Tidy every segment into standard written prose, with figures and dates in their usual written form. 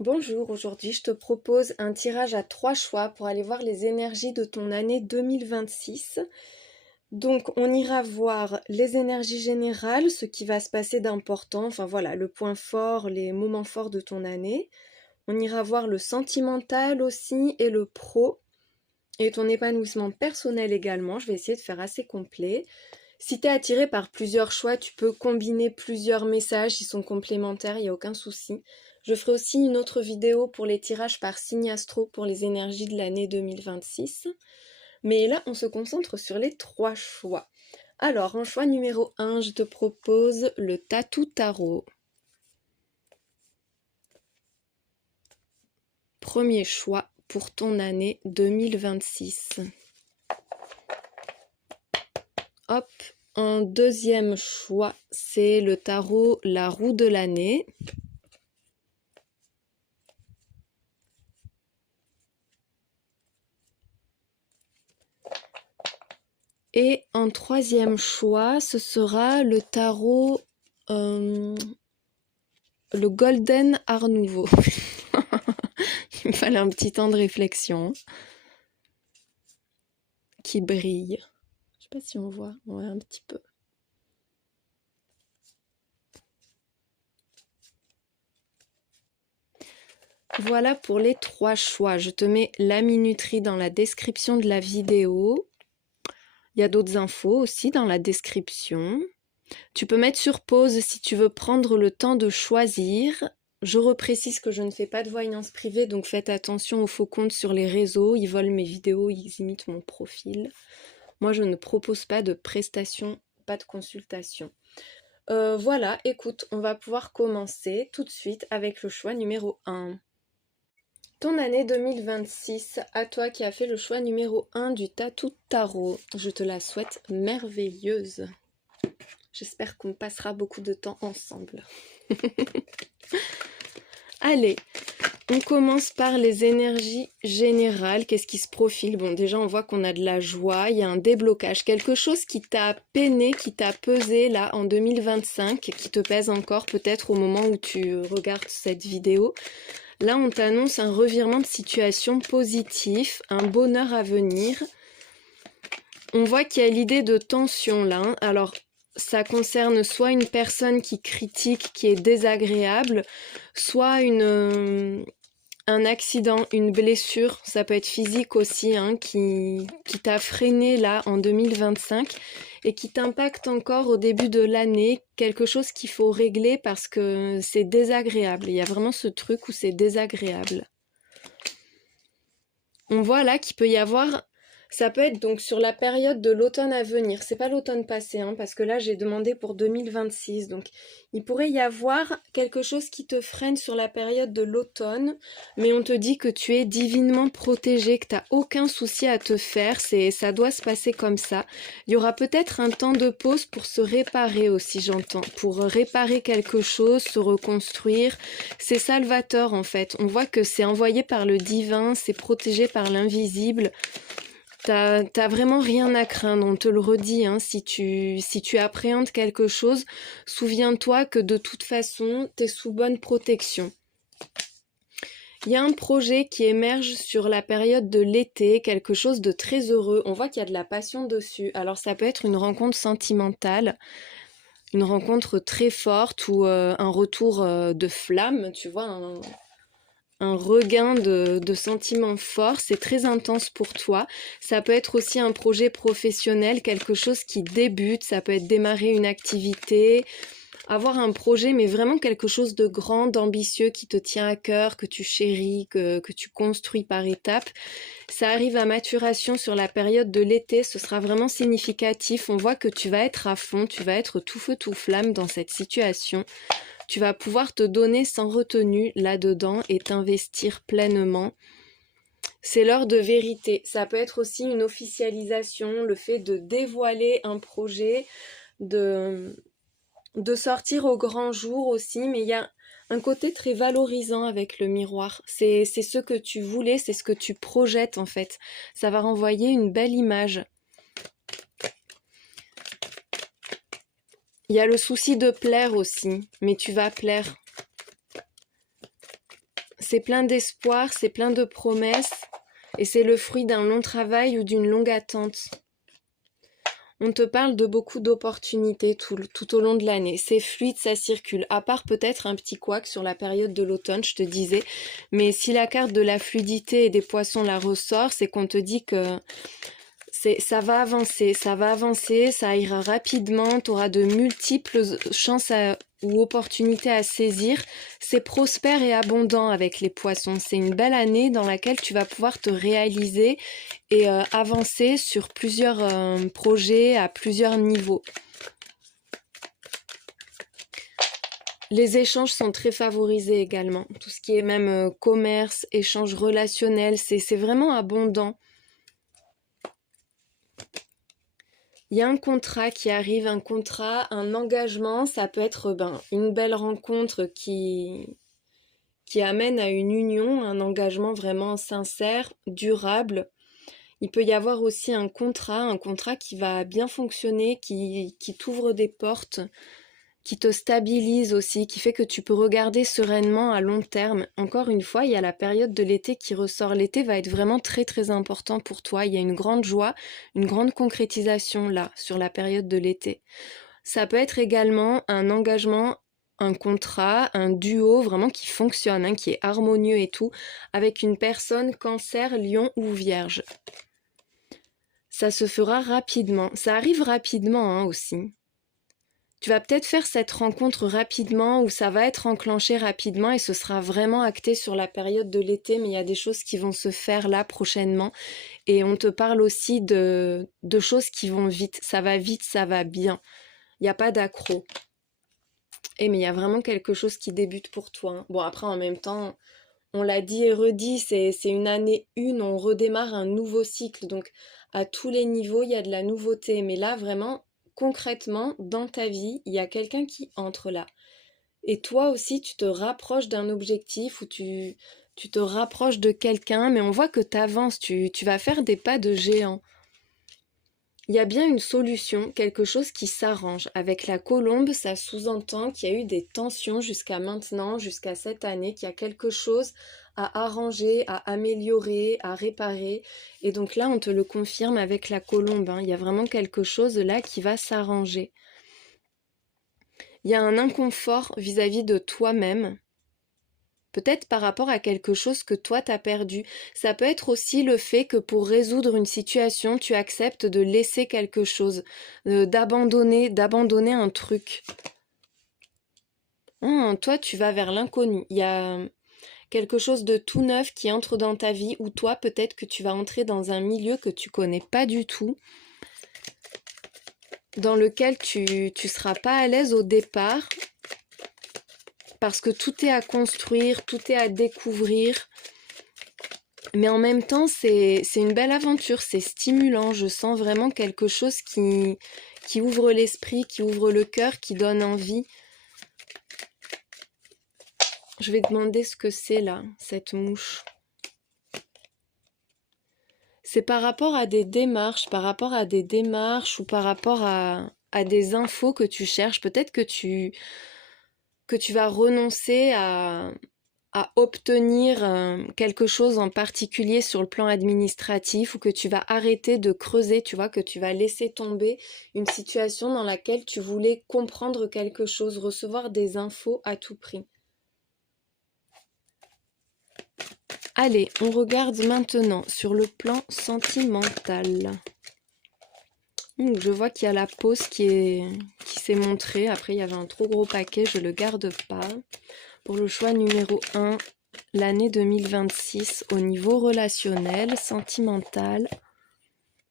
Bonjour, aujourd'hui je te propose un tirage à 3 choix pour aller voir les énergies de ton année 2026. Donc on ira voir les énergies générales, ce qui va se passer d'important, enfin voilà, le point fort, les moments forts de ton année. On ira voir le sentimental aussi et le pro et ton épanouissement personnel également. Je vais essayer de faire assez complet. Si tu es attiré par plusieurs choix, tu peux combiner plusieurs messages, ils sont complémentaires, il n'y a aucun souci. Je ferai aussi une autre vidéo pour les tirages par signe astro pour les énergies de l'année 2026. Mais là, on se concentre sur les 3 choix. Alors, en choix numéro 1, je te propose le Tatou Tarot. Premier choix pour ton année 2026. Hop, en deuxième choix, c'est le tarot La Roue de l'année. Et en troisième choix, ce sera le tarot le Golden Art Nouveau. Il me fallait un petit temps de réflexion. Qui brille. Je sais pas si on voit, ouais, un petit peu. Voilà pour les 3 choix. Je te mets la minuterie dans la description de la vidéo. Il y a d'autres infos aussi dans la description. Tu peux mettre sur pause si tu veux prendre le temps de choisir. Je reprécise que je ne fais pas de voyance privée, donc faites attention aux faux comptes sur les réseaux. Ils volent mes vidéos, ils imitent mon profil. Moi, je ne propose pas de prestations, pas de consultation. Voilà, écoute, on va pouvoir commencer tout de suite avec le choix numéro 1. Ton année 2026, à toi qui as fait le choix numéro 1 du Tatou Tarot. Je te la souhaite merveilleuse. J'espère qu'on passera beaucoup de temps ensemble. Allez, on commence par les énergies générales. Qu'est-ce qui se profile? Bon, déjà, on voit qu'on a de la joie, il y a un déblocage. Quelque chose qui t'a peiné, qui t'a pesé là en 2025, qui te pèse encore peut-être au moment où tu regardes cette vidéo. Là, on t'annonce un revirement de situation positif, un bonheur à venir. On voit qu'il y a l'idée de tension là. Hein. Alors, ça concerne soit une personne qui critique, qui est désagréable, soit un accident, une blessure, ça peut être physique aussi, hein, qui t'a freiné là en 2025 et qui t'impacte encore au début de l'année, quelque chose qu'il faut régler parce que c'est désagréable. Il y a vraiment ce truc où c'est désagréable. On voit là qu'il peut y avoir... Ça peut être donc sur la période de l'automne à venir. C'est pas l'automne passé, hein, parce que là j'ai demandé pour 2026. Donc il pourrait y avoir quelque chose qui te freine sur la période de l'automne, mais on te dit que tu es divinement protégé, que tu n'as aucun souci à te faire. Ça doit se passer comme ça. Il y aura peut-être un temps de pause pour se réparer aussi, j'entends. Pour réparer quelque chose, se reconstruire. C'est salvateur en fait. On voit que c'est envoyé par le divin, c'est protégé par l'invisible. T'as vraiment rien à craindre, on te le redit, hein, si tu appréhendes quelque chose, souviens-toi que de toute façon, t'es sous bonne protection. Il y a un projet qui émerge sur la période de l'été, quelque chose de très heureux, on voit qu'il y a de la passion dessus, alors ça peut être une rencontre sentimentale, une rencontre très forte ou un retour de flamme, tu vois, un regain de sentiments forts, c'est très intense pour toi. Ça peut être aussi un projet professionnel, quelque chose qui débute, ça peut être démarrer une activité, avoir un projet, mais vraiment quelque chose de grand, d'ambitieux, qui te tient à cœur, que tu chéris, que tu construis par étapes. Ça arrive à maturation sur la période de l'été, ce sera vraiment significatif. On voit que tu vas être à fond, tu vas être tout feu tout flamme dans cette situation. Tu vas pouvoir te donner sans retenue là-dedans et t'investir pleinement. C'est l'heure de vérité. Ça peut être aussi une officialisation, le fait de dévoiler un projet, de sortir au grand jour aussi, mais il y a un côté très valorisant avec le miroir. C'est ce que tu voulais, c'est ce que tu projettes en fait. Ça va renvoyer une belle image. Il y a le souci de plaire aussi, mais tu vas plaire. c'est plein d'espoir, c'est plein de promesses, et c'est le fruit d'un long travail ou d'une longue attente. On te parle de beaucoup d'opportunités tout au long de l'année. C'est fluide, ça circule. À part peut-être un petit couac sur la période de l'automne, je te disais. Mais si la carte de la fluidité et des poissons la ressort, c'est qu'on te dit que ça va avancer, ça ira rapidement, tu auras de multiples chances ou opportunités à saisir. C'est prospère et abondant avec les poissons. C'est une belle année dans laquelle tu vas pouvoir te réaliser et avancer sur plusieurs projets à plusieurs niveaux. Les échanges sont très favorisés également. Tout ce qui est même commerce, échange relationnel, c'est vraiment abondant. Il y a un contrat qui arrive, un contrat, un engagement, ça peut être une belle rencontre qui amène à une union, un engagement vraiment sincère, durable. Il peut y avoir aussi un contrat qui va bien fonctionner, qui t'ouvre des portes, qui te stabilise aussi, qui fait que tu peux regarder sereinement à long terme. Encore une fois, il y a la période de l'été qui ressort. L'été va être vraiment très très important pour toi. Il y a une grande joie, une grande concrétisation là, sur la période de l'été. Ça peut être également un engagement, un contrat, un duo vraiment qui fonctionne, qui est harmonieux et tout, avec une personne Cancer, Lion ou Vierge. Ça se fera rapidement. Ça arrive rapidement aussi. Tu vas peut-être faire cette rencontre rapidement ou ça va être enclenché rapidement et ce sera vraiment acté sur la période de l'été, mais il y a des choses qui vont se faire là prochainement. Et on te parle aussi de choses qui vont vite, ça va bien. Il n'y a pas d'accro. Mais il y a vraiment quelque chose qui débute pour toi. Bon, après, en même temps, on l'a dit et redit, c'est une année 1, on redémarre un nouveau cycle. Donc, à tous les niveaux, il y a de la nouveauté. Mais là, vraiment, concrètement, dans ta vie, il y a quelqu'un qui entre là. Et toi aussi, tu te rapproches d'un objectif ou tu te rapproches de quelqu'un, mais on voit que tu avances, tu vas faire des pas de géant. Il y a bien une solution, quelque chose qui s'arrange. Avec la colombe, ça sous-entend qu'il y a eu des tensions jusqu'à maintenant, jusqu'à cette année, qu'il y a quelque chose à arranger, à améliorer, à réparer. Et donc là, on te le confirme avec la colombe. Il y a vraiment quelque chose là qui va s'arranger. Il y a un inconfort vis-à-vis de toi-même. Peut-être par rapport à quelque chose que toi t'as perdu. Ça peut être aussi le fait que pour résoudre une situation, tu acceptes de laisser quelque chose, d'abandonner un truc. Toi, tu vas vers l'inconnu. Il y a quelque chose de tout neuf qui entre dans ta vie, ou toi, peut-être que tu vas entrer dans un milieu que tu connais pas du tout, dans lequel tu seras pas à l'aise au départ, parce que tout est à construire, tout est à découvrir. Mais en même temps, c'est une belle aventure, c'est stimulant. Je sens vraiment quelque chose qui ouvre l'esprit, qui ouvre le cœur, qui donne envie. Je vais demander ce que c'est là, cette mouche. C'est par rapport à des démarches, ou par rapport à des infos que tu cherches. Peut-être que tu vas renoncer à obtenir quelque chose en particulier sur le plan administratif, ou que tu vas arrêter de creuser, tu vois, que tu vas laisser tomber une situation dans laquelle tu voulais comprendre quelque chose, recevoir des infos à tout prix. Allez, on regarde maintenant sur le plan sentimental. Je vois qu'il y a la pause qui s'est montrée. Après, il y avait un trop gros paquet, je le garde pas. Pour le choix numéro 1, l'année 2026 au niveau relationnel, sentimental,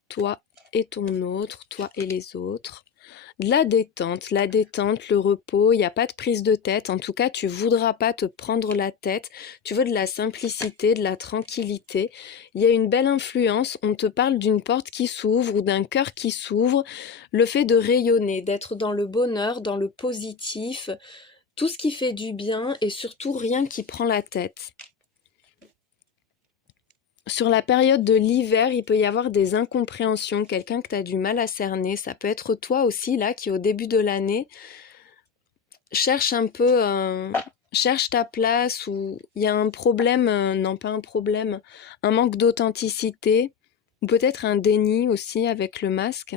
toi et ton autre, toi et les autres. La détente, le repos, il n'y a pas de prise de tête, en tout cas tu voudras pas te prendre la tête, tu veux de la simplicité, de la tranquillité, il y a une belle influence, on te parle d'une porte qui s'ouvre ou d'un cœur qui s'ouvre, le fait de rayonner, d'être dans le bonheur, dans le positif, tout ce qui fait du bien et surtout rien qui prend la tête. Sur la période de l'hiver, il peut y avoir des incompréhensions, quelqu'un que tu as du mal à cerner. Ça peut être toi aussi, là, qui au début de l'année cherche un peu cherche ta place ou il y a un problème, non pas un problème, un manque d'authenticité ou peut-être un déni aussi avec le masque.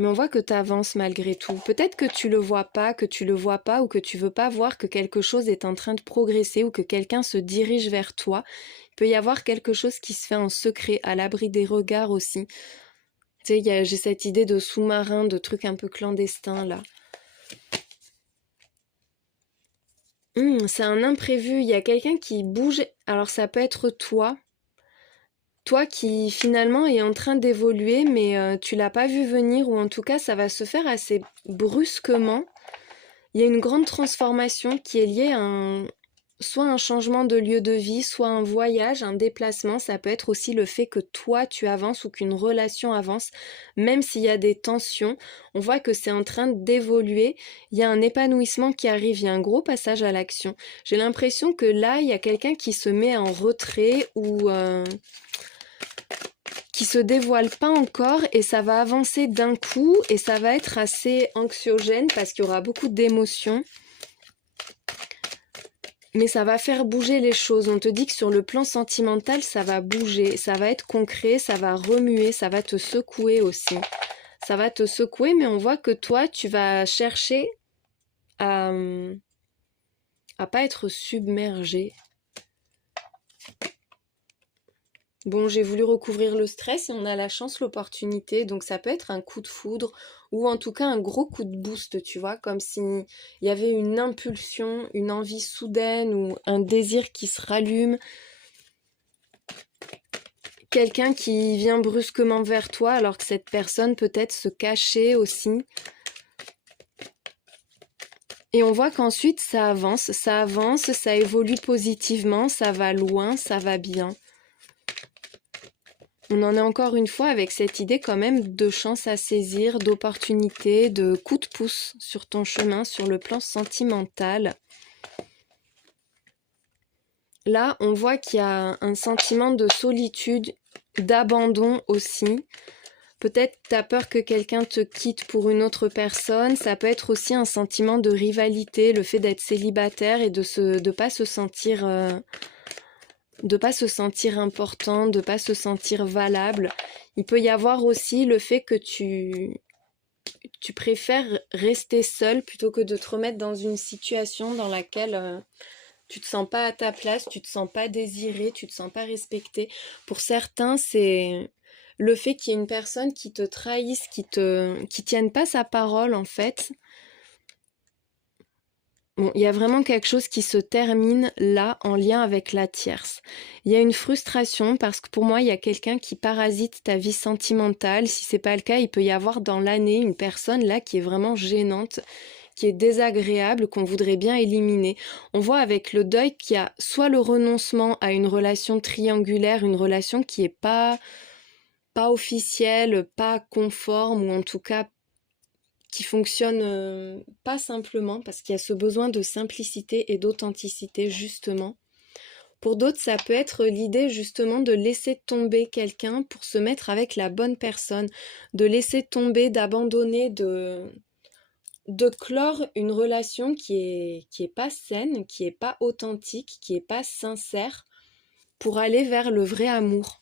Mais on voit que tu avances malgré tout. Peut-être que tu le vois pas, que tu le vois pas ou que tu veux pas voir que quelque chose est en train de progresser ou que quelqu'un se dirige vers toi. Il peut y avoir quelque chose qui se fait en secret, à l'abri des regards aussi. Tu sais, j'ai cette idée de sous-marin, de trucs un peu clandestins là. C'est un imprévu, il y a quelqu'un qui bouge, alors ça peut être toi qui finalement est en train d'évoluer mais tu l'as pas vu venir ou en tout cas ça va se faire assez brusquement. Il y a une grande transformation qui est liée à soit un changement de lieu de vie, soit un voyage, un déplacement. Ça peut être aussi le fait que toi tu avances ou qu'une relation avance, même s'il y a des tensions. On voit que c'est en train d'évoluer. Il y a un épanouissement qui arrive, il y a un gros passage à l'action. J'ai l'impression que là, il y a quelqu'un qui se met en retrait ou qui se dévoile pas encore et ça va avancer d'un coup et ça va être assez anxiogène parce qu'il y aura beaucoup d'émotions. Mais ça va faire bouger les choses. On te dit que sur le plan sentimental, ça va bouger, ça va être concret, ça va remuer, ça va te secouer aussi. Ça va te secouer, mais on voit que toi, tu vas chercher à pas être submergé. Bon, j'ai voulu recouvrir le stress et on a la chance, l'opportunité. Donc ça peut être un coup de foudre ou en tout cas un gros coup de boost, tu vois, comme s'il y avait une impulsion, une envie soudaine ou un désir qui se rallume. Quelqu'un qui vient brusquement vers toi alors que cette personne peut-être se cachait aussi. Et on voit qu'ensuite ça avance, ça évolue positivement, ça va loin, ça va bien. On en est encore une fois avec cette idée quand même de chance à saisir, d'opportunité, de coup de pouce sur ton chemin, sur le plan sentimental. Là, on voit qu'il y a un sentiment de solitude, d'abandon aussi. Peut-être tu as peur que quelqu'un te quitte pour une autre personne. Ça peut être aussi un sentiment de rivalité, le fait d'être célibataire et de pas se sentir important, de pas se sentir valable. Il peut y avoir aussi le fait que tu préfères rester seul plutôt que de te remettre dans une situation dans laquelle tu te sens pas à ta place, tu te sens pas désiré, tu te sens pas respecté. Pour certains, c'est le fait qu'il y ait une personne qui te trahisse, qui tienne pas sa parole en fait. Bon, il y a vraiment quelque chose qui se termine là en lien avec la tierce. Il y a une frustration parce que pour moi, il y a quelqu'un qui parasite ta vie sentimentale. Si c'est pas le cas, il peut y avoir dans l'année une personne là qui est vraiment gênante, qui est désagréable, qu'on voudrait bien éliminer. On voit avec le deuil qu'il y a soit le renoncement à une relation triangulaire, une relation qui est pas officielle, pas conforme ou en tout cas qui fonctionne pas simplement parce qu'il y a ce besoin de simplicité et d'authenticité justement. Pour d'autres, ça peut être l'idée justement de laisser tomber quelqu'un pour se mettre avec la bonne personne, de laisser tomber, d'abandonner, de clore une relation qui est pas saine, qui est pas authentique, qui est pas sincère pour aller vers le vrai amour.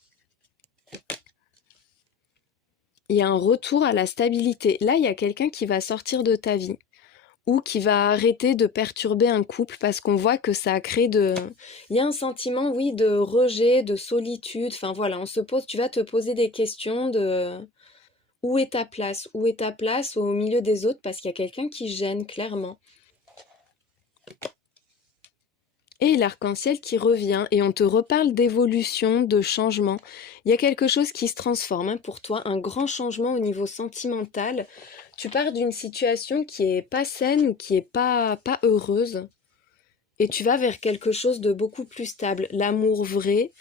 Il y a un retour à la stabilité. Là, il y a quelqu'un qui va sortir de ta vie ou qui va arrêter de perturber un couple parce qu'on voit que ça a créé Il y a un sentiment, oui, de rejet, de solitude. Enfin voilà, tu vas te poser des questions de où est ta place? Où est ta place au milieu des autres? Parce qu'il y a quelqu'un qui gêne, clairement. Et l'arc-en-ciel qui revient et on te reparle d'évolution, de changement. Il y a quelque chose qui se transforme hein, pour toi, un grand changement au niveau sentimental. Tu pars d'une situation qui est pas saine ou qui est pas heureuse et tu vas vers quelque chose de beaucoup plus stable. L'amour vrai,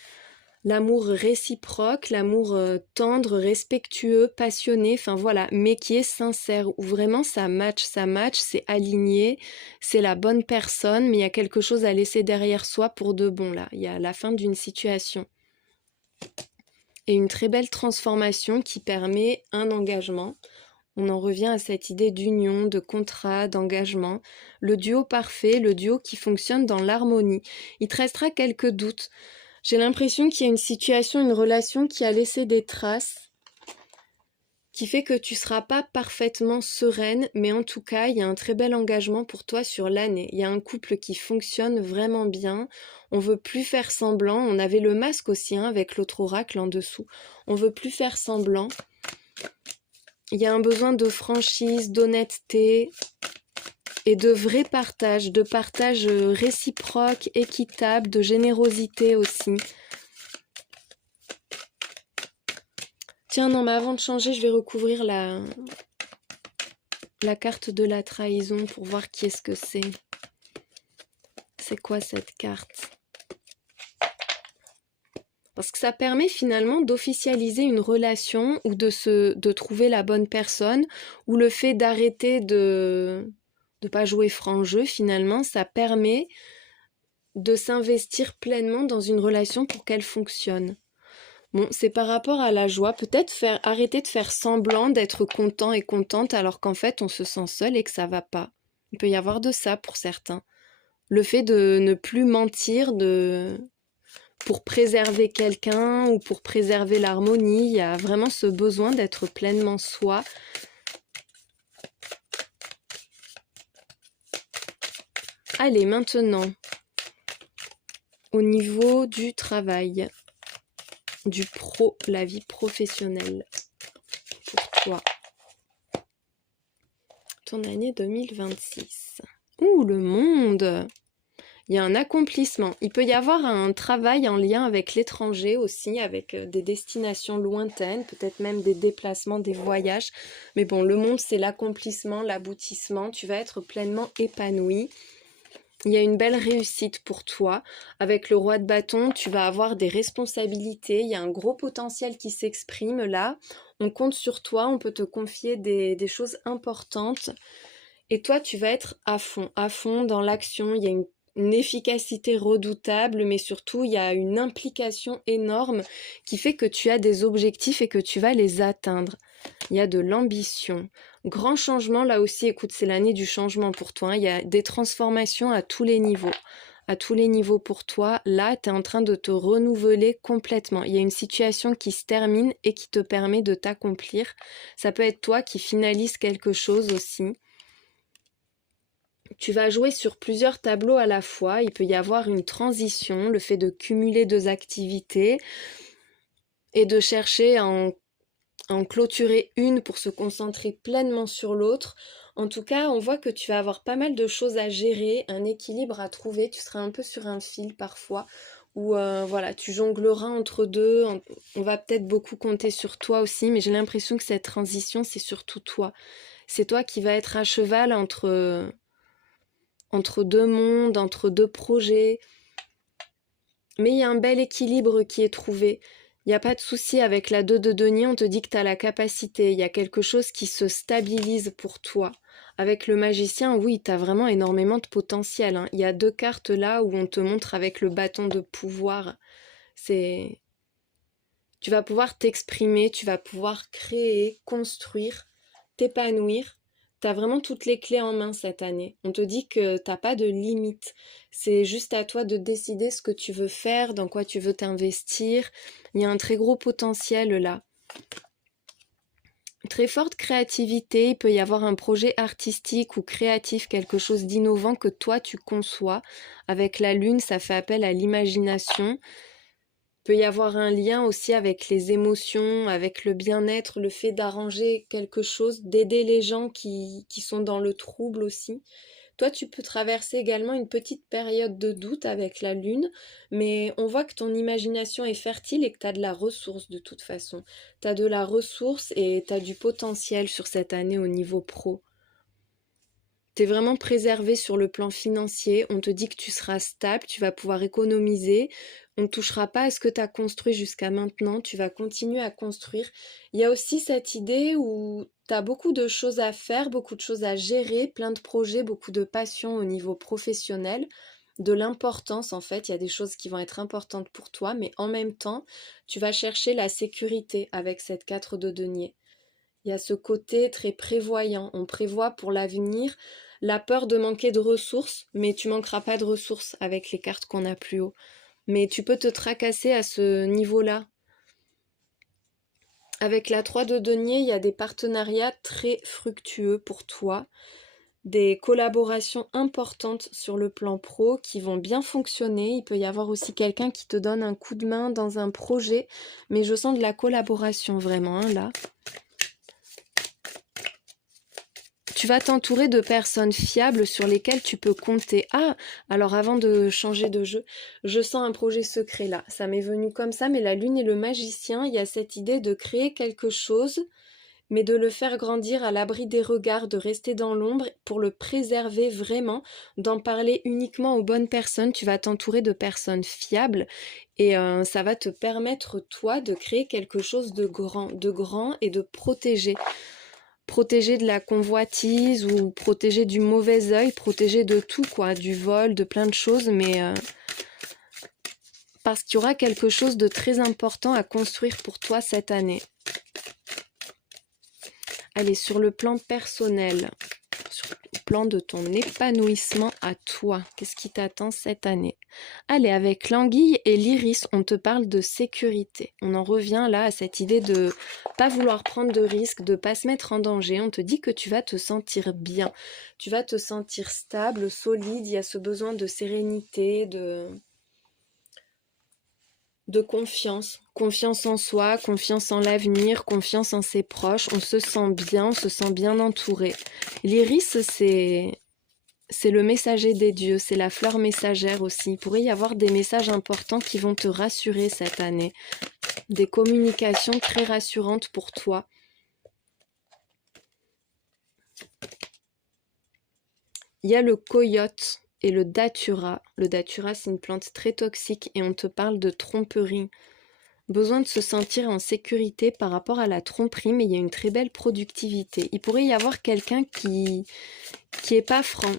l'amour réciproque, l'amour tendre, respectueux, passionné, enfin voilà, mais qui est sincère, où vraiment ça match, c'est aligné, c'est la bonne personne, mais il y a quelque chose à laisser derrière soi pour de bon là. Il y a la fin d'une situation. Et une très belle transformation qui permet un engagement. On en revient à cette idée d'union, de contrat, d'engagement. Le duo parfait, le duo qui fonctionne dans l'harmonie. Il te restera quelques doutes. J'ai l'impression qu'il y a une situation, une relation qui a laissé des traces, qui fait que tu ne seras pas parfaitement sereine, mais en tout cas, il y a un très bel engagement pour toi sur l'année. Il y a un couple qui fonctionne vraiment bien. On veut plus faire semblant. On avait le masque aussi, hein, avec l'autre oracle en dessous. On veut plus faire semblant. Il y a un besoin de franchise, d'honnêteté et de vrai partage, de partage réciproque, équitable, de générosité aussi. Tiens, non, mais avant de changer, je vais recouvrir la carte de la trahison pour voir qui est-ce que c'est. C'est quoi cette carte? Parce que ça permet finalement d'officialiser une relation ou de trouver la bonne personne, ou le fait d'arrêter de pas jouer franc jeu, finalement, ça permet de s'investir pleinement dans une relation pour qu'elle fonctionne. Bon, c'est par rapport à la joie, peut-être arrêter de faire semblant d'être content et contente alors qu'en fait on se sent seul et que ça va pas. Il peut y avoir de ça pour certains. Le fait de ne plus mentir pour préserver quelqu'un ou pour préserver l'harmonie, il y a vraiment ce besoin d'être pleinement soi. Allez, maintenant, au niveau du travail, la vie professionnelle, pour toi, ton année 2026. Ouh, le monde! Il y a un accomplissement. Il peut y avoir un travail en lien avec l'étranger aussi, avec des destinations lointaines, peut-être même des déplacements, des voyages. Mais bon, le monde, c'est l'accomplissement, l'aboutissement. Tu vas être pleinement épanoui. Il y a une belle réussite pour toi. Avec le roi de bâton, tu vas avoir des responsabilités. Il y a un gros potentiel qui s'exprime là. On compte sur toi, on peut te confier des choses importantes. Et toi, tu vas être à fond dans l'action. Il y a une efficacité redoutable, mais surtout, il y a une implication énorme qui fait que tu as des objectifs et que tu vas les atteindre. Il y a de l'ambition. Grand changement, là aussi, écoute, c'est l'année du changement pour toi, hein. Il y a des transformations à tous les niveaux. À tous les niveaux pour toi, là, tu es en train de te renouveler complètement. Il y a une situation qui se termine et qui te permet de t'accomplir. Ça peut être toi qui finalise quelque chose aussi. Tu vas jouer sur plusieurs tableaux à la fois. Il peut y avoir une transition, le fait de cumuler deux activités et de chercher à en clôturer une pour se concentrer pleinement sur l'autre. En tout cas, on voit que tu vas avoir pas mal de choses à gérer, un équilibre à trouver. Tu seras un peu sur un fil parfois où voilà, tu jongleras entre deux. On va peut-être beaucoup compter sur toi aussi, mais j'ai l'impression que cette transition, c'est surtout toi. C'est toi qui vas être à cheval entre deux mondes, entre deux projets. Mais il y a un bel équilibre qui est trouvé. Il n'y a pas de souci avec la 2 de denier, on te dit que tu as la capacité. Il y a quelque chose qui se stabilise pour toi. Avec le magicien, oui, tu as vraiment énormément de potentiel, hein. Il y a 2 cartes là où on te montre avec le bâton de pouvoir. Tu vas pouvoir t'exprimer, tu vas pouvoir créer, construire, t'épanouir. T'as vraiment toutes les clés en main cette année. On te dit que t'as pas de limite. C'est juste à toi de décider ce que tu veux faire, dans quoi tu veux t'investir. Il y a un très gros potentiel là. Très forte créativité, il peut y avoir un projet artistique ou créatif, quelque chose d'innovant que toi tu conçois. Avec la lune, ça fait appel à l'imagination. Il peut y avoir un lien aussi avec les émotions, avec le bien-être, le fait d'arranger quelque chose, d'aider les gens qui sont dans le trouble aussi. Toi, tu peux traverser également une petite période de doute avec la lune, mais on voit que ton imagination est fertile et que tu as de la ressource de toute façon. Tu as de la ressource et tu as du potentiel sur cette année au niveau pro. Tu es vraiment préservé sur le plan financier, on te dit que tu seras stable, tu vas pouvoir économiser, on ne touchera pas à ce que tu as construit jusqu'à maintenant, tu vas continuer à construire. Il y a aussi cette idée où tu as beaucoup de choses à faire, beaucoup de choses à gérer, plein de projets, beaucoup de passion au niveau professionnel, de l'importance en fait, il y a des choses qui vont être importantes pour toi, mais en même temps, tu vas chercher la sécurité avec cette 4 de denier. Il y a ce côté très prévoyant. On prévoit pour l'avenir. La peur de manquer de ressources, mais tu manqueras pas de ressources avec les cartes qu'on a plus haut. Mais tu peux te tracasser à ce niveau-là. Avec la 3 de denier, il y a des partenariats très fructueux pour toi, des collaborations importantes sur le plan pro qui vont bien fonctionner. Il peut y avoir aussi quelqu'un qui te donne un coup de main dans un projet, mais je sens de la collaboration vraiment, hein, là. Tu vas t'entourer de personnes fiables sur lesquelles tu peux compter. Ah, alors avant de changer de jeu, je sens un projet secret là. Ça m'est venu comme ça, mais la lune et le magicien, il y a cette idée de créer quelque chose, mais de le faire grandir à l'abri des regards, de rester dans l'ombre pour le préserver vraiment, d'en parler uniquement aux bonnes personnes. Tu vas t'entourer de personnes fiables et ça va te permettre, toi, de créer quelque chose de grand et de protéger. Protéger de la convoitise ou protéger du mauvais œil, protéger de tout, quoi, du vol, de plein de choses, mais parce qu'il y aura quelque chose de très important à construire pour toi cette année. Allez, sur le plan personnel, sur le plan de ton épanouissement à toi, qu'est-ce qui t'attend cette année? Allez, avec l'anguille et l'iris, on te parle de sécurité. On en revient là à cette idée de pas vouloir prendre de risques, de pas se mettre en danger. On te dit que tu vas te sentir bien, tu vas te sentir stable, solide. Il y a ce besoin de sérénité, de confiance, confiance en soi, confiance en l'avenir, confiance en ses proches. On se sent bien entouré. L'iris, c'est le messager des dieux, c'est la fleur messagère aussi. Il pourrait y avoir des messages importants qui vont te rassurer cette année. Des communications très rassurantes pour toi. Il y a le coyote et le datura. Le datura, c'est une plante très toxique et on te parle de tromperie. Besoin de se sentir en sécurité par rapport à la tromperie, mais il y a une très belle productivité. Il pourrait y avoir quelqu'un qui est pas franc,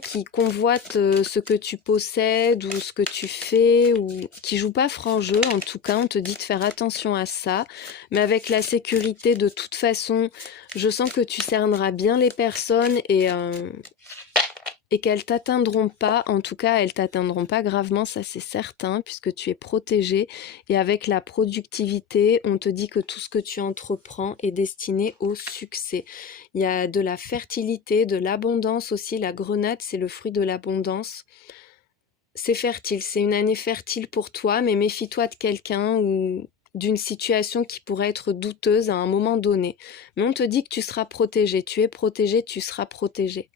qui convoite ce que tu possèdes ou ce que tu fais, ou qui joue pas franc jeu. En tout cas, on te dit de faire attention à ça. Mais avec la sécurité, de toute façon, je sens que tu cerneras bien les personnes et qu'elles t'atteindront pas, en tout cas elles t'atteindront pas gravement, ça c'est certain, puisque tu es protégé. Et avec la productivité, on te dit que tout ce que tu entreprends est destiné au succès. Il y a de la fertilité, de l'abondance aussi. La grenade, c'est le fruit de l'abondance. C'est fertile, c'est une année fertile pour toi, mais méfie-toi de quelqu'un ou d'une situation qui pourrait être douteuse à un moment donné. Mais on te dit que tu seras protégé, tu es protégé, tu seras protégé.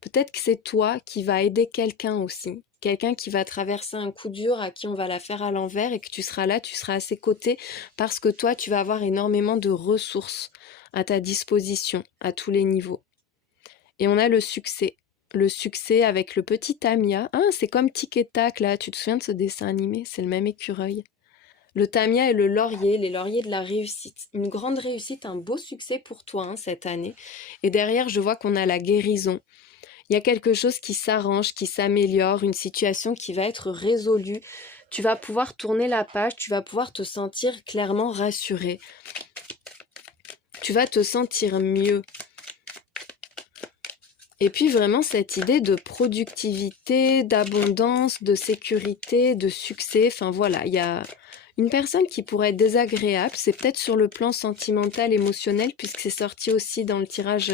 Peut-être que c'est toi qui vas aider quelqu'un aussi. Quelqu'un qui va traverser un coup dur, à qui on va la faire à l'envers et que tu seras là, tu seras à ses côtés parce que toi, tu vas avoir énormément de ressources à ta disposition à tous les niveaux. Et on a le succès. Le succès avec le petit Tamia. Ah, c'est comme Tic et Tac là, tu te souviens de ce dessin animé? C'est le même écureuil. Le Tamia et le laurier, les lauriers de la réussite. Une grande réussite, un beau succès pour toi hein, cette année. Et derrière, je vois qu'on a la guérison. Il y a quelque chose qui s'arrange, qui s'améliore, une situation qui va être résolue. Tu vas pouvoir tourner la page, tu vas pouvoir te sentir clairement rassuré. Tu vas te sentir mieux. Et puis vraiment cette idée de productivité, d'abondance, de sécurité, de succès. Enfin voilà, il y a une personne qui pourrait être désagréable. C'est peut-être sur le plan sentimental, émotionnel, puisque c'est sorti aussi dans le tirage...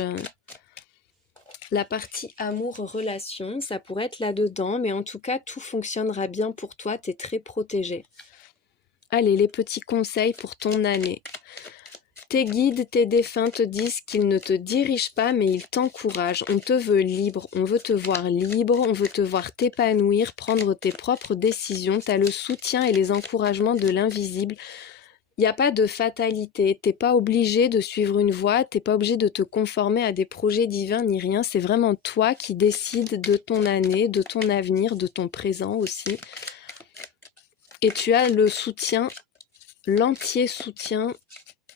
La partie amour-relation, ça pourrait être là-dedans, mais en tout cas, tout fonctionnera bien pour toi, tu es très protégé. Allez, les petits conseils pour ton année. Tes guides, tes défunts te disent qu'ils ne te dirigent pas, mais ils t'encouragent. On te veut libre, on veut te voir libre, on veut te voir t'épanouir, prendre tes propres décisions. Tu as le soutien et les encouragements de l'invisible. Il n'y a pas de fatalité, t'es pas obligé de suivre une voie, t'es pas obligé de te conformer à des projets divins ni rien, c'est vraiment toi qui décides de ton année, de ton avenir, de ton présent aussi. Et tu as le soutien, l'entier soutien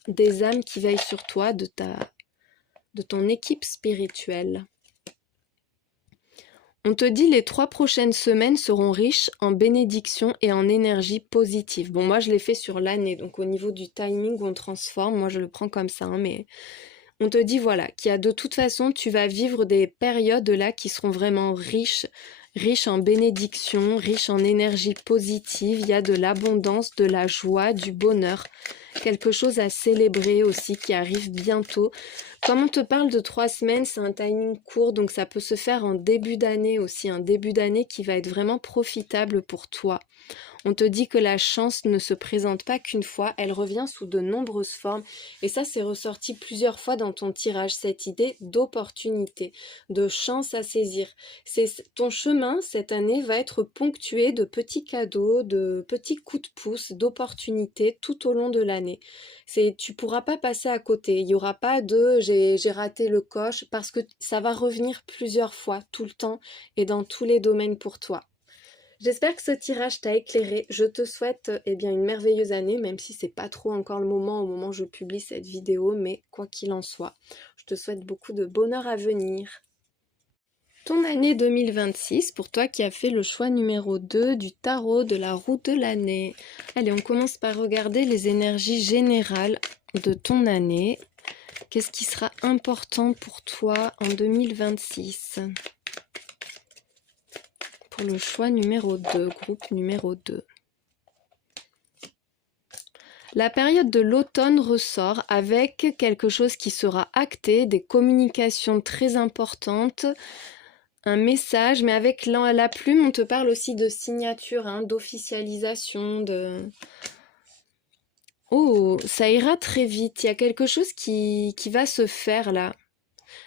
des âmes qui veillent sur toi, de ton équipe spirituelle. On te dit les 3 prochaines semaines seront riches en bénédictions et en énergie positive. Bon, moi je l'ai fait sur l'année, donc au niveau du timing où on transforme, moi je le prends comme ça, hein, mais on te dit voilà, qu'il y a de toute façon, tu vas vivre des périodes là qui seront vraiment riches en bénédictions, riches en énergie positive, il y a de l'abondance, de la joie, du bonheur, quelque chose à célébrer aussi qui arrive bientôt. Comme on te parle de 3 semaines, c'est un timing court, donc ça peut se faire en début d'année aussi, un début d'année qui va être vraiment profitable pour toi. On te dit que la chance ne se présente pas qu'une fois, elle revient sous de nombreuses formes. Et ça, c'est ressorti plusieurs fois dans ton tirage, cette idée d'opportunité, de chance à saisir. Ton chemin, cette année, va être ponctué de petits cadeaux, de petits coups de pouce, d'opportunités tout au long de l'année. Tu pourras pas passer à côté. Il y aura pas de j'ai raté le coche parce que ça va revenir plusieurs fois, tout le temps et dans tous les domaines pour toi. J'espère que ce tirage t'a éclairé. Je te souhaite bien une merveilleuse année, même si c'est pas trop encore le moment au moment où je publie cette vidéo, mais quoi qu'il en soit, je te souhaite beaucoup de bonheur à venir. Ton année 2026, pour toi qui as fait le choix numéro 2 du tarot de la roue de l'année. Allez, on commence par regarder les énergies générales de ton année. Qu'est-ce qui sera important pour toi en 2026 ? Pour le choix numéro 2, groupe numéro 2. La période de l'automne ressort avec quelque chose qui sera acté, des communications très importantes, un message, mais avec la plume, on te parle aussi de signature, hein, d'officialisation, de... Oh, ça ira très vite, il y a quelque chose qui va se faire là.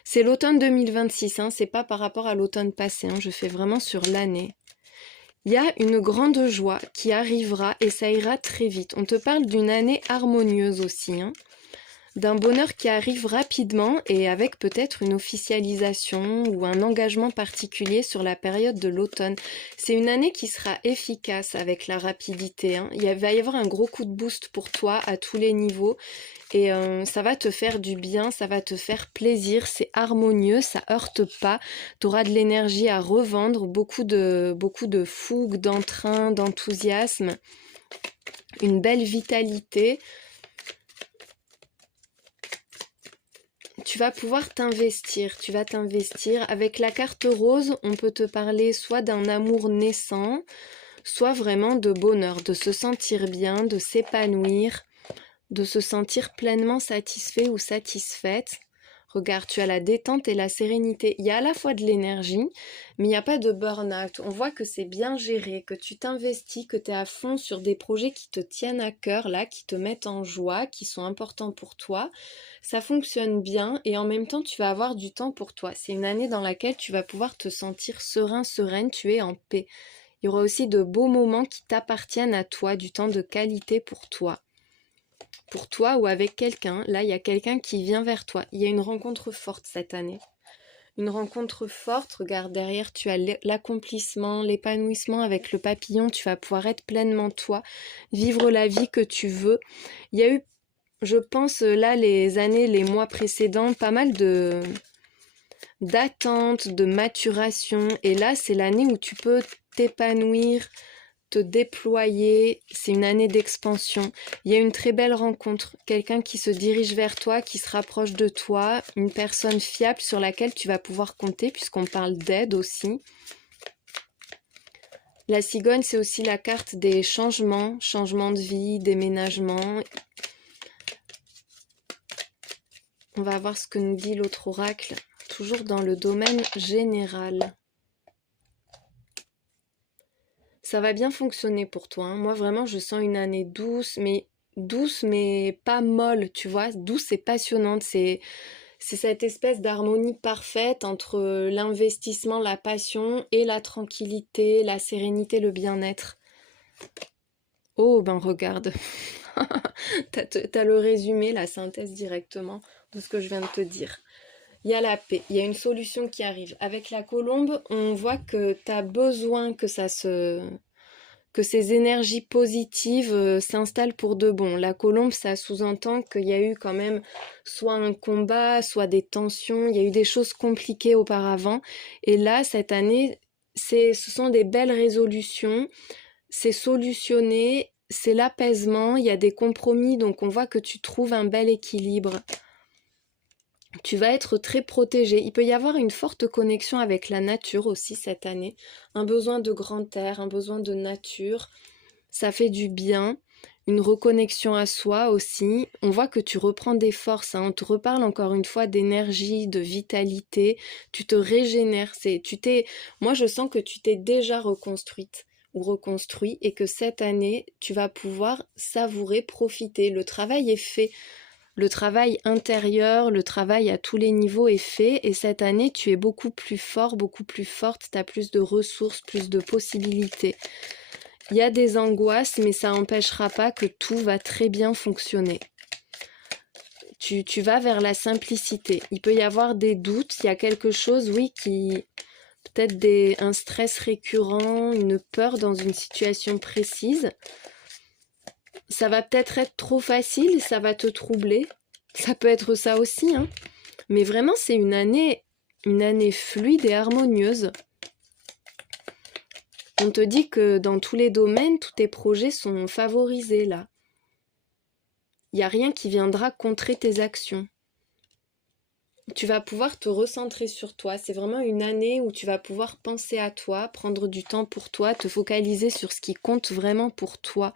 C'est l'automne 2026, hein, c'est pas par rapport à l'automne passé, hein, je fais vraiment sur l'année. Il y a une grande joie qui arrivera et ça ira très vite. On te parle d'une année harmonieuse aussi, hein, d'un bonheur qui arrive rapidement et avec peut-être une officialisation ou un engagement particulier sur la période de l'automne. C'est une année qui sera efficace avec la rapidité, hein. Il va y avoir un gros coup de boost pour toi à tous les niveaux. Et ça va te faire du bien, ça va te faire plaisir, c'est harmonieux, ça heurte pas, tu auras de l'énergie à revendre, beaucoup de fougue, d'entrain, d'enthousiasme, une belle vitalité. Tu vas pouvoir t'investir, tu vas t'investir. Avec la carte rose, on peut te parler soit d'un amour naissant, soit vraiment de bonheur, de se sentir bien, de s'épanouir, de se sentir pleinement satisfait ou satisfaite. Regarde, tu as la détente et la sérénité. Il y a à la fois de l'énergie, mais il n'y a pas de burn-out. On voit que c'est bien géré, que tu t'investis, que tu es à fond sur des projets qui te tiennent à cœur, là, qui te mettent en joie, qui sont importants pour toi. Ça fonctionne bien et en même temps, tu vas avoir du temps pour toi. C'est une année dans laquelle tu vas pouvoir te sentir serein, sereine, tu es en paix. Il y aura aussi de beaux moments qui t'appartiennent à toi, du temps de qualité pour toi. Pour toi ou avec quelqu'un, là il y a quelqu'un qui vient vers toi. Il y a une rencontre forte cette année. Une rencontre forte, regarde derrière, tu as l'accomplissement, l'épanouissement avec le papillon, tu vas pouvoir être pleinement toi, vivre la vie que tu veux. Il y a eu, je pense, là les années, les mois précédents, pas mal d'attente, de maturation. Et là, c'est l'année où tu peux t'épanouir, te déployer, c'est une année d'expansion. Il y a une très belle rencontre, quelqu'un qui se dirige vers toi, qui se rapproche de toi, une personne fiable sur laquelle tu vas pouvoir compter puisqu'on parle d'aide aussi. La cigogne, c'est aussi la carte des changements, changements de vie, déménagement. On va voir ce que nous dit l'autre oracle, toujours dans le domaine général. Ça va bien fonctionner pour toi, hein. Moi, vraiment, je sens une année douce, mais pas molle, tu vois. Douce et passionnante. C'est cette espèce d'harmonie parfaite entre l'investissement, la passion et la tranquillité, la sérénité, le bien-être. Oh, ben regarde. T'as le résumé, la synthèse directement de ce que je viens de te dire. Il y a la paix, il y a une solution qui arrive. Avec la colombe, on voit que tu as besoin que ces énergies positives s'installent pour de bon. La colombe, ça sous-entend qu'il y a eu quand même soit un combat, soit des tensions, il y a eu des choses compliquées auparavant. Et là, cette année, ce sont des belles résolutions, c'est solutionné, c'est l'apaisement, il y a des compromis, donc on voit que tu trouves un bel équilibre. Tu vas être très protégé. Il peut y avoir une forte connexion avec la nature aussi cette année. Un besoin de grand air, un besoin de nature. Ça fait du bien. Une reconnexion à soi aussi. On voit que tu reprends des forces, hein. On te reparle encore une fois d'énergie, de vitalité. Tu te régénères. Moi, je sens que tu t'es déjà reconstruite ou reconstruit et que cette année, tu vas pouvoir savourer, profiter. Le travail est fait. Le travail intérieur, le travail à tous les niveaux est fait et cette année, tu es beaucoup plus fort, beaucoup plus forte, tu as plus de ressources, plus de possibilités. Il y a des angoisses, mais ça n'empêchera pas que tout va très bien fonctionner. Tu vas vers la simplicité. Il peut y avoir des doutes, il y a quelque chose, oui, peut-être un stress récurrent, une peur dans une situation précise. Ça va peut-être être trop facile, ça va te troubler. Ça peut être ça aussi, hein. Mais vraiment, c'est une année fluide et harmonieuse. On te dit que dans tous les domaines, tous tes projets sont favorisés là. Il n'y a rien qui viendra contrer tes actions. Tu vas pouvoir te recentrer sur toi. C'est vraiment une année où tu vas pouvoir penser à toi, prendre du temps pour toi, te focaliser sur ce qui compte vraiment pour toi.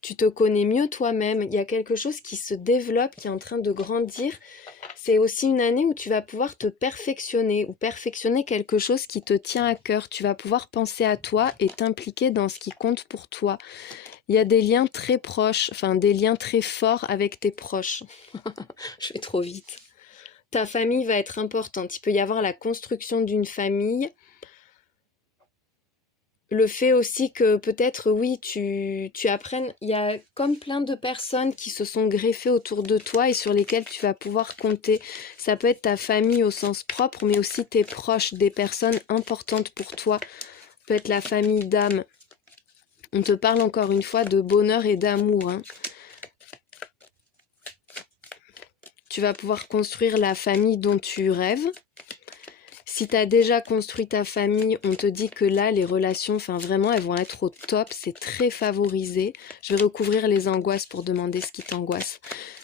Tu te connais mieux toi-même. Il y a quelque chose qui se développe, qui est en train de grandir. C'est aussi une année où tu vas pouvoir te perfectionner ou perfectionner quelque chose qui te tient à cœur. Tu vas pouvoir penser à toi et t'impliquer dans ce qui compte pour toi. Il y a des liens très proches, enfin des liens très forts avec tes proches. Je vais trop vite. Ta famille va être importante. Il peut y avoir la construction d'une famille. Le fait aussi que peut-être, oui, tu apprennes, il y a comme plein de personnes qui se sont greffées autour de toi et sur lesquelles tu vas pouvoir compter. Ça peut être ta famille au sens propre, mais aussi tes proches, des personnes importantes pour toi. Ça peut être la famille d'âme. On te parle encore une fois de bonheur et d'amour, hein. Tu vas pouvoir construire la famille dont tu rêves. Si tu as déjà construit ta famille, on te dit que là, les relations, enfin vraiment, elles vont être au top, c'est très favorisé. Je vais recouvrir les angoisses pour demander ce qui t'angoisse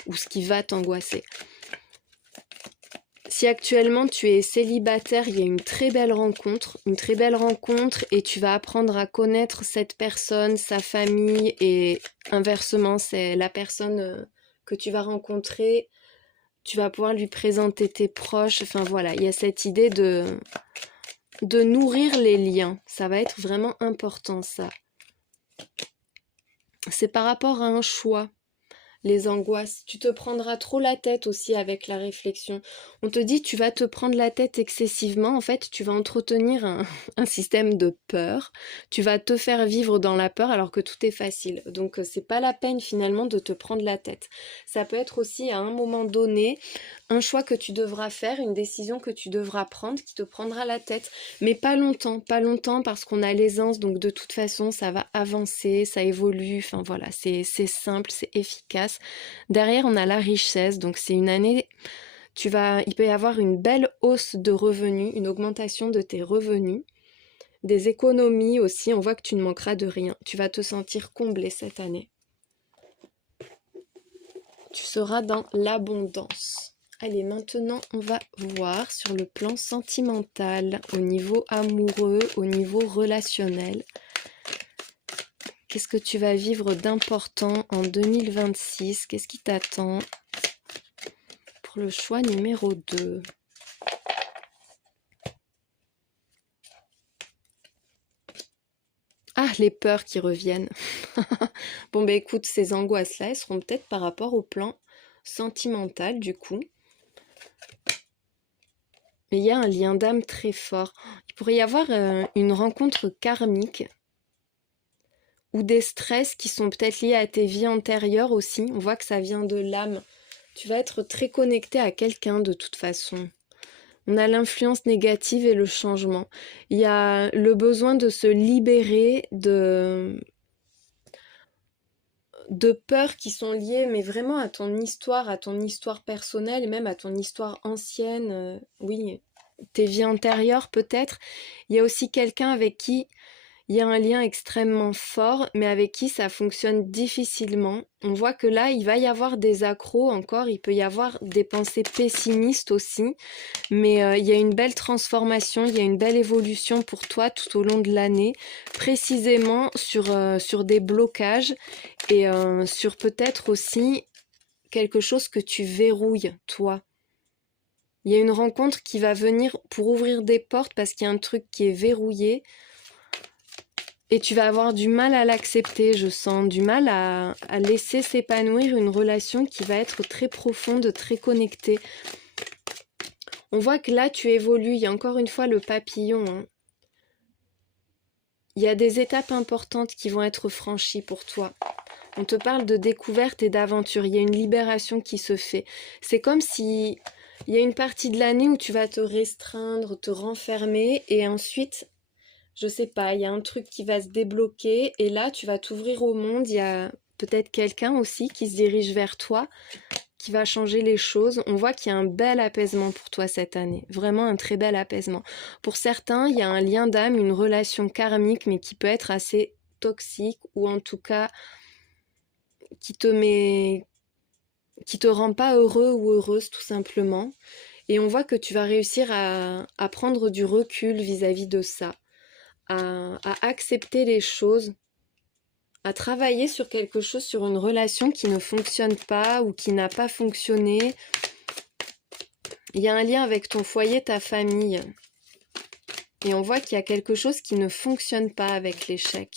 ou ce qui va t'angoisser. Si actuellement tu es célibataire, il y a une très belle rencontre et tu vas apprendre à connaître cette personne, sa famille et inversement, c'est la personne que tu vas rencontrer. Tu vas pouvoir lui présenter tes proches, enfin voilà, il y a cette idée de nourrir les liens. Ça va être vraiment important, ça. C'est par rapport à un choix. Les angoisses, tu te prendras trop la tête aussi avec la réflexion. On te dit tu vas te prendre la tête excessivement, en fait tu vas entretenir un système de peur, tu vas te faire vivre dans la peur alors que tout est facile. Donc c'est pas la peine finalement de te prendre la tête. Ça peut être aussi à un moment donné un choix que tu devras faire, une décision que tu devras prendre qui te prendra la tête, mais pas longtemps parce qu'on a l'aisance, donc de toute façon ça va avancer, ça évolue, enfin voilà, c'est simple, c'est efficace. Derrière on a la richesse, donc c'est une année, il peut y avoir une belle hausse de revenus, une augmentation de tes revenus, des économies aussi, on voit que tu ne manqueras de rien, tu vas te sentir comblé cette année. Tu seras dans l'abondance. Allez, maintenant, on va voir sur le plan sentimental, au niveau amoureux, au niveau relationnel. Qu'est-ce que tu vas vivre d'important en 2026? Qu'est-ce qui t'attend pour le choix numéro 2? Ah, les peurs qui reviennent. Bon, bah écoute, ces angoisses-là, elles seront peut-être par rapport au plan sentimental, du coup. Mais il y a un lien d'âme très fort. Il pourrait y avoir une rencontre karmique ou des stress qui sont peut-être liés à tes vies antérieures aussi. On voit que ça vient de l'âme. Tu vas être très connecté à quelqu'un de toute façon. On a l'influence négative et le changement. Il y a le besoin de se libérer de peurs qui sont liées, mais vraiment à ton histoire personnelle et même à ton histoire ancienne. Oui, tes vies antérieures peut-être. Il y a aussi quelqu'un avec qui il y a un lien extrêmement fort, mais avec qui ça fonctionne difficilement. On voit que là, il va y avoir des accros encore, il peut y avoir des pensées pessimistes aussi, mais il y a une belle transformation, il y a une belle évolution pour toi tout au long de l'année, précisément sur des blocages et sur peut-être aussi quelque chose que tu verrouilles, toi. Il y a une rencontre qui va venir pour ouvrir des portes parce qu'il y a un truc qui est verrouillé. Et tu vas avoir du mal à l'accepter, je sens, du mal à laisser s'épanouir une relation qui va être très profonde, très connectée. On voit que là, tu évolues, il y a encore une fois le papillon. Hein. Il y a des étapes importantes qui vont être franchies pour toi. On te parle de découverte et d'aventure, il y a une libération qui se fait. C'est comme si il y a une partie de l'année où tu vas te restreindre, te renfermer, et ensuite... Je sais pas, il y a un truc qui va se débloquer et là, tu vas t'ouvrir au monde. Il y a peut-être quelqu'un aussi qui se dirige vers toi, qui va changer les choses. On voit qu'il y a un bel apaisement pour toi cette année. Vraiment un très bel apaisement. Pour certains, il y a un lien d'âme, une relation karmique, mais qui peut être assez toxique ou en tout cas qui te rend pas heureux ou heureuse tout simplement. Et on voit que tu vas réussir à prendre du recul vis-à-vis de ça. À accepter les choses, à travailler sur quelque chose, sur une relation qui ne fonctionne pas ou qui n'a pas fonctionné. Il y a un lien avec ton foyer, ta famille. Et on voit qu'il y a quelque chose qui ne fonctionne pas avec l'échec.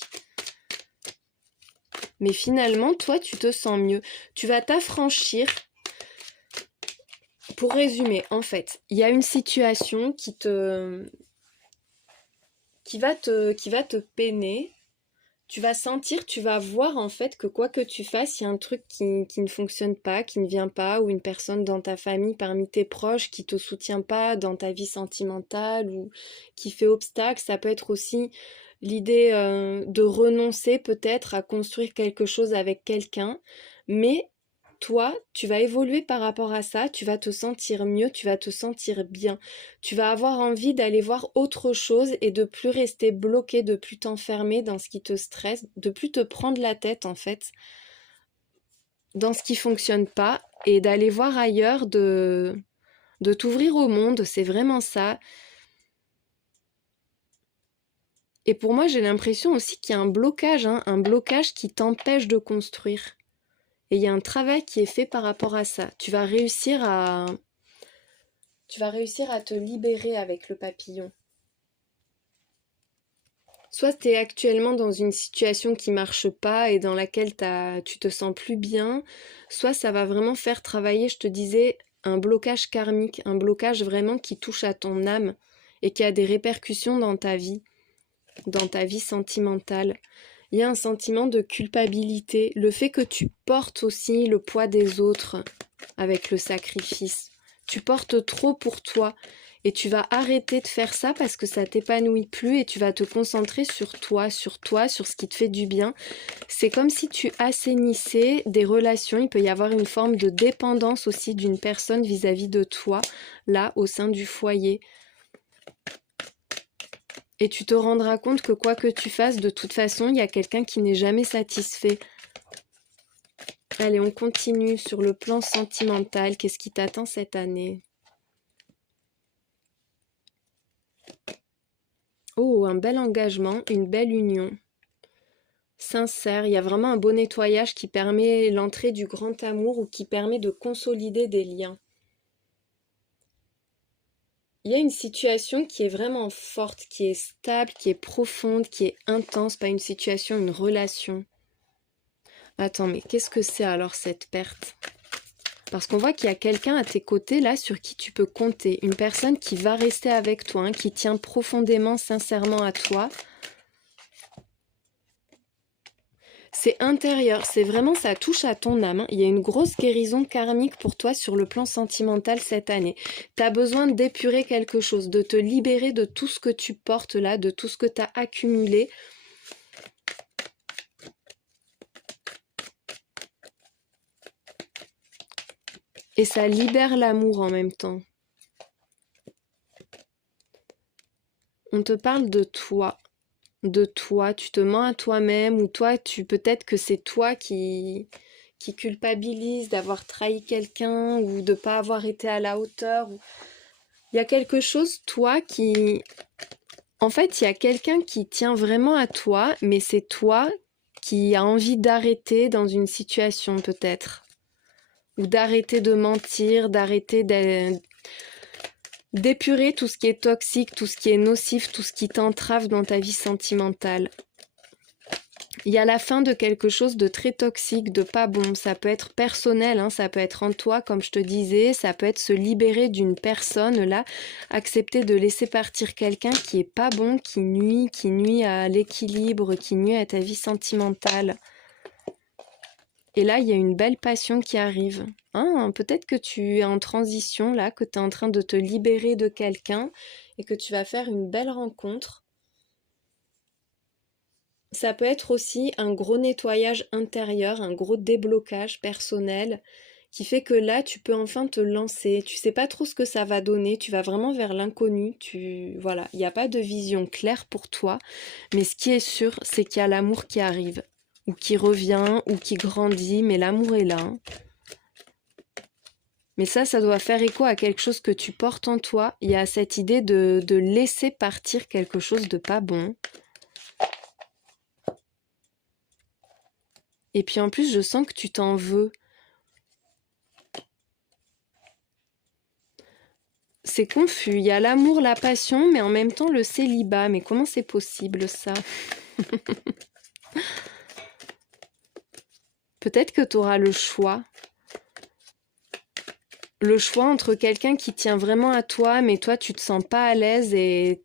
Mais finalement, toi, tu te sens mieux. Tu vas t'affranchir. Pour résumer, en fait, il y a une situation qui va te peiner. Tu vas sentir, tu vas voir en fait que quoi que tu fasses, il y a un truc qui ne fonctionne pas, qui ne vient pas, ou une personne dans ta famille, parmi tes proches, qui te soutient pas dans ta vie sentimentale ou qui fait obstacle. Ça peut être aussi l'idée de renoncer peut-être à construire quelque chose avec quelqu'un, mais toi, tu vas évoluer par rapport à ça, tu vas te sentir mieux, tu vas te sentir bien. Tu vas avoir envie d'aller voir autre chose et de plus rester bloqué, de plus t'enfermer dans ce qui te stresse, de plus te prendre la tête en fait dans ce qui fonctionne pas et d'aller voir ailleurs, de t'ouvrir au monde, c'est vraiment ça. Et pour moi, j'ai l'impression aussi qu'il y a un blocage, hein, un blocage qui t'empêche de construire. Et il y a un travail qui est fait par rapport à ça. Tu vas réussir à te libérer avec le papillon. Soit tu es actuellement dans une situation qui marche pas et dans laquelle tu te sens plus bien, soit ça va vraiment faire travailler, je te disais, un blocage karmique, un blocage vraiment qui touche à ton âme et qui a des répercussions dans ta vie sentimentale. Il y a un sentiment de culpabilité, le fait que tu portes aussi le poids des autres avec le sacrifice. Tu portes trop pour toi et tu vas arrêter de faire ça parce que ça t'épanouit plus et tu vas te concentrer sur toi, sur ce qui te fait du bien. C'est comme si tu assainissais des relations. Il peut y avoir une forme de dépendance aussi d'une personne vis-à-vis de toi, là, au sein du foyer. Et tu te rendras compte que quoi que tu fasses, de toute façon, il y a quelqu'un qui n'est jamais satisfait. Allez, on continue sur le plan sentimental. Qu'est-ce qui t'attend cette année ? Oh, un bel engagement, une belle union. Sincère, il y a vraiment un beau nettoyage qui permet l'entrée du grand amour ou qui permet de consolider des liens. Il y a une situation qui est vraiment forte, qui est stable, qui est profonde, qui est intense, pas une situation, une relation. Attends, mais qu'est-ce que c'est alors cette perte ? Parce qu'on voit qu'il y a quelqu'un à tes côtés là sur qui tu peux compter, une personne qui va rester avec toi, hein, qui tient profondément, sincèrement à toi. C'est intérieur, c'est vraiment, ça touche à ton âme. Hein. Il y a une grosse guérison karmique pour toi sur le plan sentimental cette année. Tu as besoin d'épurer quelque chose, de te libérer de tout ce que tu portes là, de tout ce que tu as accumulé. Et ça libère l'amour en même temps. On te parle de toi. De toi, tu te mens à toi-même ou toi, peut-être que c'est toi qui culpabilise d'avoir trahi quelqu'un ou de pas avoir été à la hauteur. Il y a quelque chose, toi, qui... En fait, il y a quelqu'un qui tient vraiment à toi, mais c'est toi qui a envie d'arrêter dans une situation peut-être. Ou d'arrêter de mentir, d'épurer tout ce qui est toxique, tout ce qui est nocif, tout ce qui t'entrave dans ta vie sentimentale. Il y a la fin de quelque chose de très toxique, de pas bon. Ça peut être personnel, hein, ça peut être en toi, comme je te disais, ça peut être se libérer d'une personne, là, accepter de laisser partir quelqu'un qui est pas bon, qui nuit à l'équilibre, qui nuit à ta vie sentimentale. Et là, il y a une belle passion qui arrive. Hein, peut-être que tu es en transition, là, que tu es en train de te libérer de quelqu'un et que tu vas faire une belle rencontre. Ça peut être aussi un gros nettoyage intérieur, un gros déblocage personnel qui fait que là, tu peux enfin te lancer. Tu sais pas trop ce que ça va donner, tu vas vraiment vers l'inconnu. Voilà, il n'y a pas de vision claire pour toi, mais ce qui est sûr, c'est qu'il y a l'amour qui arrive, ou qui revient, ou qui grandit, mais l'amour est là. Mais ça doit faire écho à quelque chose que tu portes en toi. Il y a cette idée de laisser partir quelque chose de pas bon. Et puis en plus, je sens que tu t'en veux. C'est confus. Il y a l'amour, la passion, mais en même temps le célibat. Mais comment c'est possible ça? Peut-être que tu auras le choix. Le choix entre quelqu'un qui tient vraiment à toi, mais toi tu te sens pas à l'aise et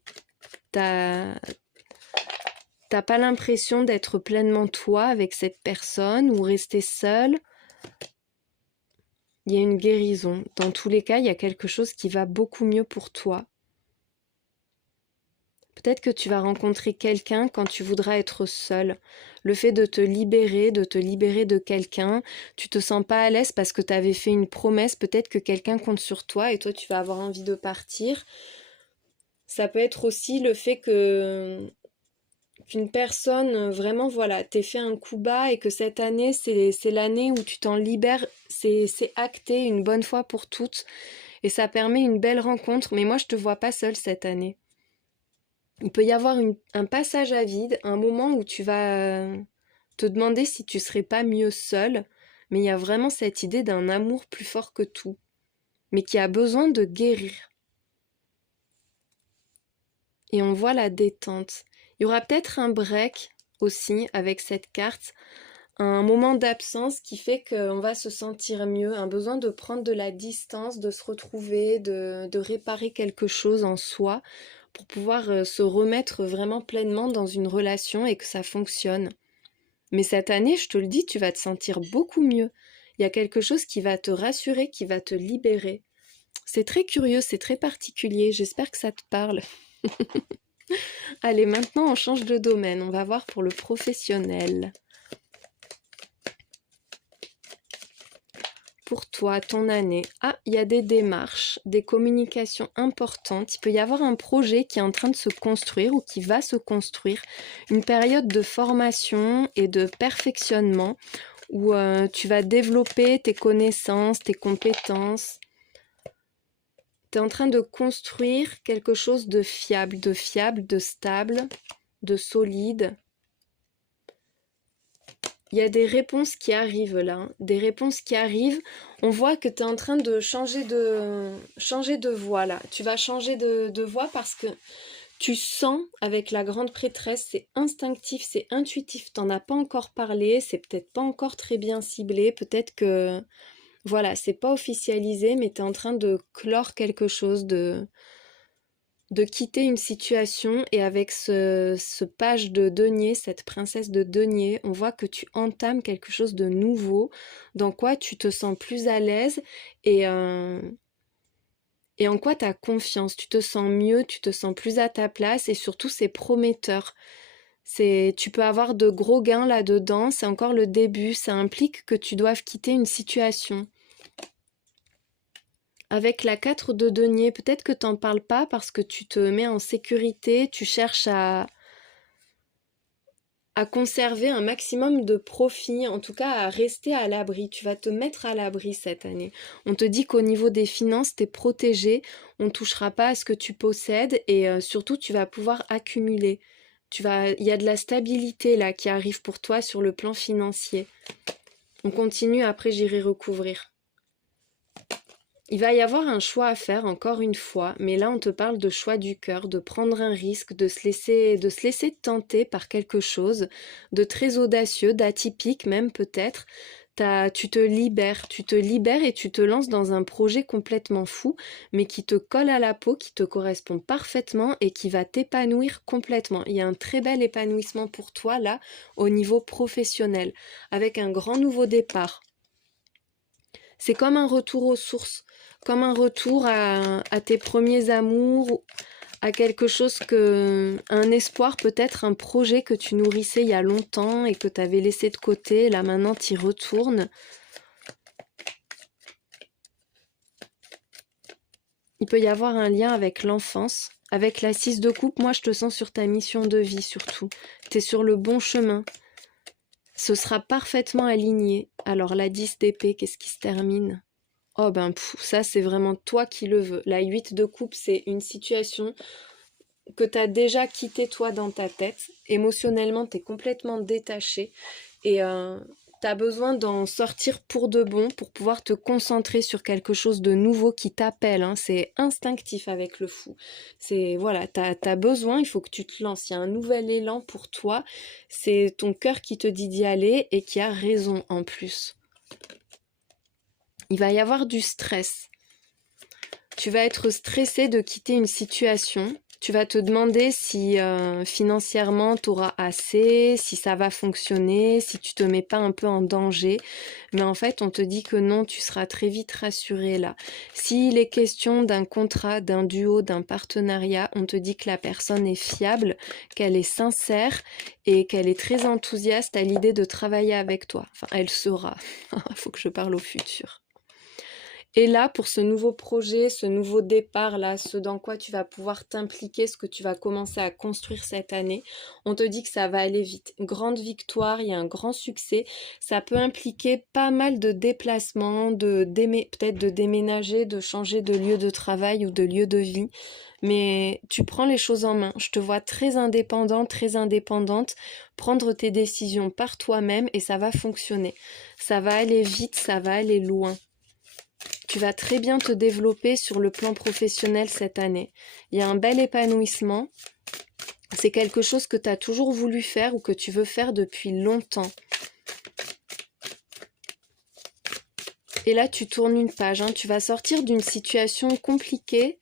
t'as pas l'impression d'être pleinement toi avec cette personne ou rester seul. Il y a une guérison. Dans tous les cas, il y a quelque chose qui va beaucoup mieux pour toi. Peut-être que tu vas rencontrer quelqu'un quand tu voudras être seul. Le fait de te libérer de quelqu'un, tu te sens pas à l'aise parce que tu avais fait une promesse, peut-être que quelqu'un compte sur toi et toi tu vas avoir envie de partir. Ça peut être aussi le fait qu'une personne vraiment voilà t'ait fait un coup bas et que cette année c'est l'année où tu t'en libères, c'est acté une bonne fois pour toutes et ça permet une belle rencontre. Mais moi je te vois pas seule cette année. Il peut y avoir un passage à vide, un moment où tu vas te demander si tu serais pas mieux seule, mais il y a vraiment cette idée d'un amour plus fort que tout, mais qui a besoin de guérir. Et on voit la détente. Il y aura peut-être un break aussi avec cette carte, un moment d'absence qui fait qu'on va se sentir mieux, un besoin de prendre de la distance, de se retrouver, de réparer quelque chose en soi pour pouvoir se remettre vraiment pleinement dans une relation et que ça fonctionne. Mais cette année, je te le dis, tu vas te sentir beaucoup mieux. Il y a quelque chose qui va te rassurer, qui va te libérer. C'est très curieux, c'est très particulier. J'espère que ça te parle. Allez, maintenant on change de domaine. On va voir pour le professionnel. Pour toi, ton année. Ah, il y a des démarches, des communications importantes. Il peut y avoir un projet qui est en train de se construire ou qui va se construire. Une période de formation et de perfectionnement où tu vas développer tes connaissances, tes compétences. Tu es en train de construire quelque chose de fiable, de stable, de solide. Il y a des réponses qui arrivent là, hein. Des réponses qui arrivent. On voit que tu es en train de changer de voie là. Tu vas changer de voie parce que tu sens avec la grande prêtresse, c'est instinctif, c'est intuitif. T'en as pas encore parlé, c'est peut-être pas encore très bien ciblé. Peut-être que, voilà, c'est pas officialisé, mais tu es en train de clore quelque chose, de quitter une situation et avec ce page de denier, cette princesse de denier, on voit que tu entames quelque chose de nouveau, dans quoi tu te sens plus à l'aise et en quoi tu as confiance, tu te sens mieux, tu te sens plus à ta place et surtout c'est prometteur. Tu peux avoir de gros gains là-dedans, c'est encore le début, ça implique que tu doives quitter une situation. Avec la 4 de denier, peut-être que t'en parles pas parce que tu te mets en sécurité, tu cherches à conserver un maximum de profit, en tout cas à rester à l'abri. Tu vas te mettre à l'abri cette année. On te dit qu'au niveau des finances, tu es protégé, on ne touchera pas à ce que tu possèdes et surtout tu vas pouvoir accumuler. Il y a de la stabilité là qui arrive pour toi sur le plan financier. On continue, après j'irai recouvrir. Il va y avoir un choix à faire encore une fois, mais là on te parle de choix du cœur, de prendre un risque, de se laisser tenter par quelque chose de très audacieux, d'atypique même peut-être. Tu te libères et tu te lances dans un projet complètement fou, mais qui te colle à la peau, qui te correspond parfaitement et qui va t'épanouir complètement. Il y a un très bel épanouissement pour toi là, au niveau professionnel, avec un grand nouveau départ. C'est comme un retour aux sources, comme un retour à tes premiers amours, à quelque chose un espoir, peut-être un projet que tu nourrissais il y a longtemps et que tu avais laissé de côté, là maintenant tu y retournes. Il peut y avoir un lien avec l'enfance, avec la 6 de coupe. Moi je te sens sur ta mission de vie surtout, tu es sur le bon chemin. Ce sera parfaitement aligné. Alors la 10 d'épée, qu'est-ce qui se termine ? Oh ben ça c'est vraiment toi qui le veux. La 8 de coupe, c'est une situation que tu as déjà quittée toi dans ta tête. Émotionnellement, tu es complètement détaché et tu as besoin d'en sortir pour de bon pour pouvoir te concentrer sur quelque chose de nouveau qui t'appelle. Hein. C'est instinctif avec le fou. C'est voilà, tu as besoin, il faut que tu te lances. Il y a un nouvel élan pour toi. C'est ton cœur qui te dit d'y aller et qui a raison en plus. Il va y avoir du stress. Tu vas être stressé de quitter une situation. Tu vas te demander si financièrement tu auras assez, si ça va fonctionner, si tu te mets pas un peu en danger. Mais en fait, on te dit que non, tu seras très vite rassuré là. S'il est question d'un contrat, d'un duo, d'un partenariat, on te dit que la personne est fiable, qu'elle est sincère et qu'elle est très enthousiaste à l'idée de travailler avec toi. Enfin, elle sera. Il faut que je parle au futur. Et là, pour ce nouveau projet, ce nouveau départ, là, ce dans quoi tu vas pouvoir t'impliquer, ce que tu vas commencer à construire cette année, on te dit que ça va aller vite. Grande victoire, il y a un grand succès. Ça peut impliquer pas mal de déplacements, peut-être de déménager, de changer de lieu de travail ou de lieu de vie. Mais tu prends les choses en main. Je te vois très indépendant, très indépendante, prendre tes décisions par toi-même et ça va fonctionner. Ça va aller vite, ça va aller loin. Tu vas très bien te développer sur le plan professionnel cette année. Il y a un bel épanouissement. C'est quelque chose que tu as toujours voulu faire ou que tu veux faire depuis longtemps. Et là, tu tournes une page. Hein. Tu vas sortir d'une situation compliquée.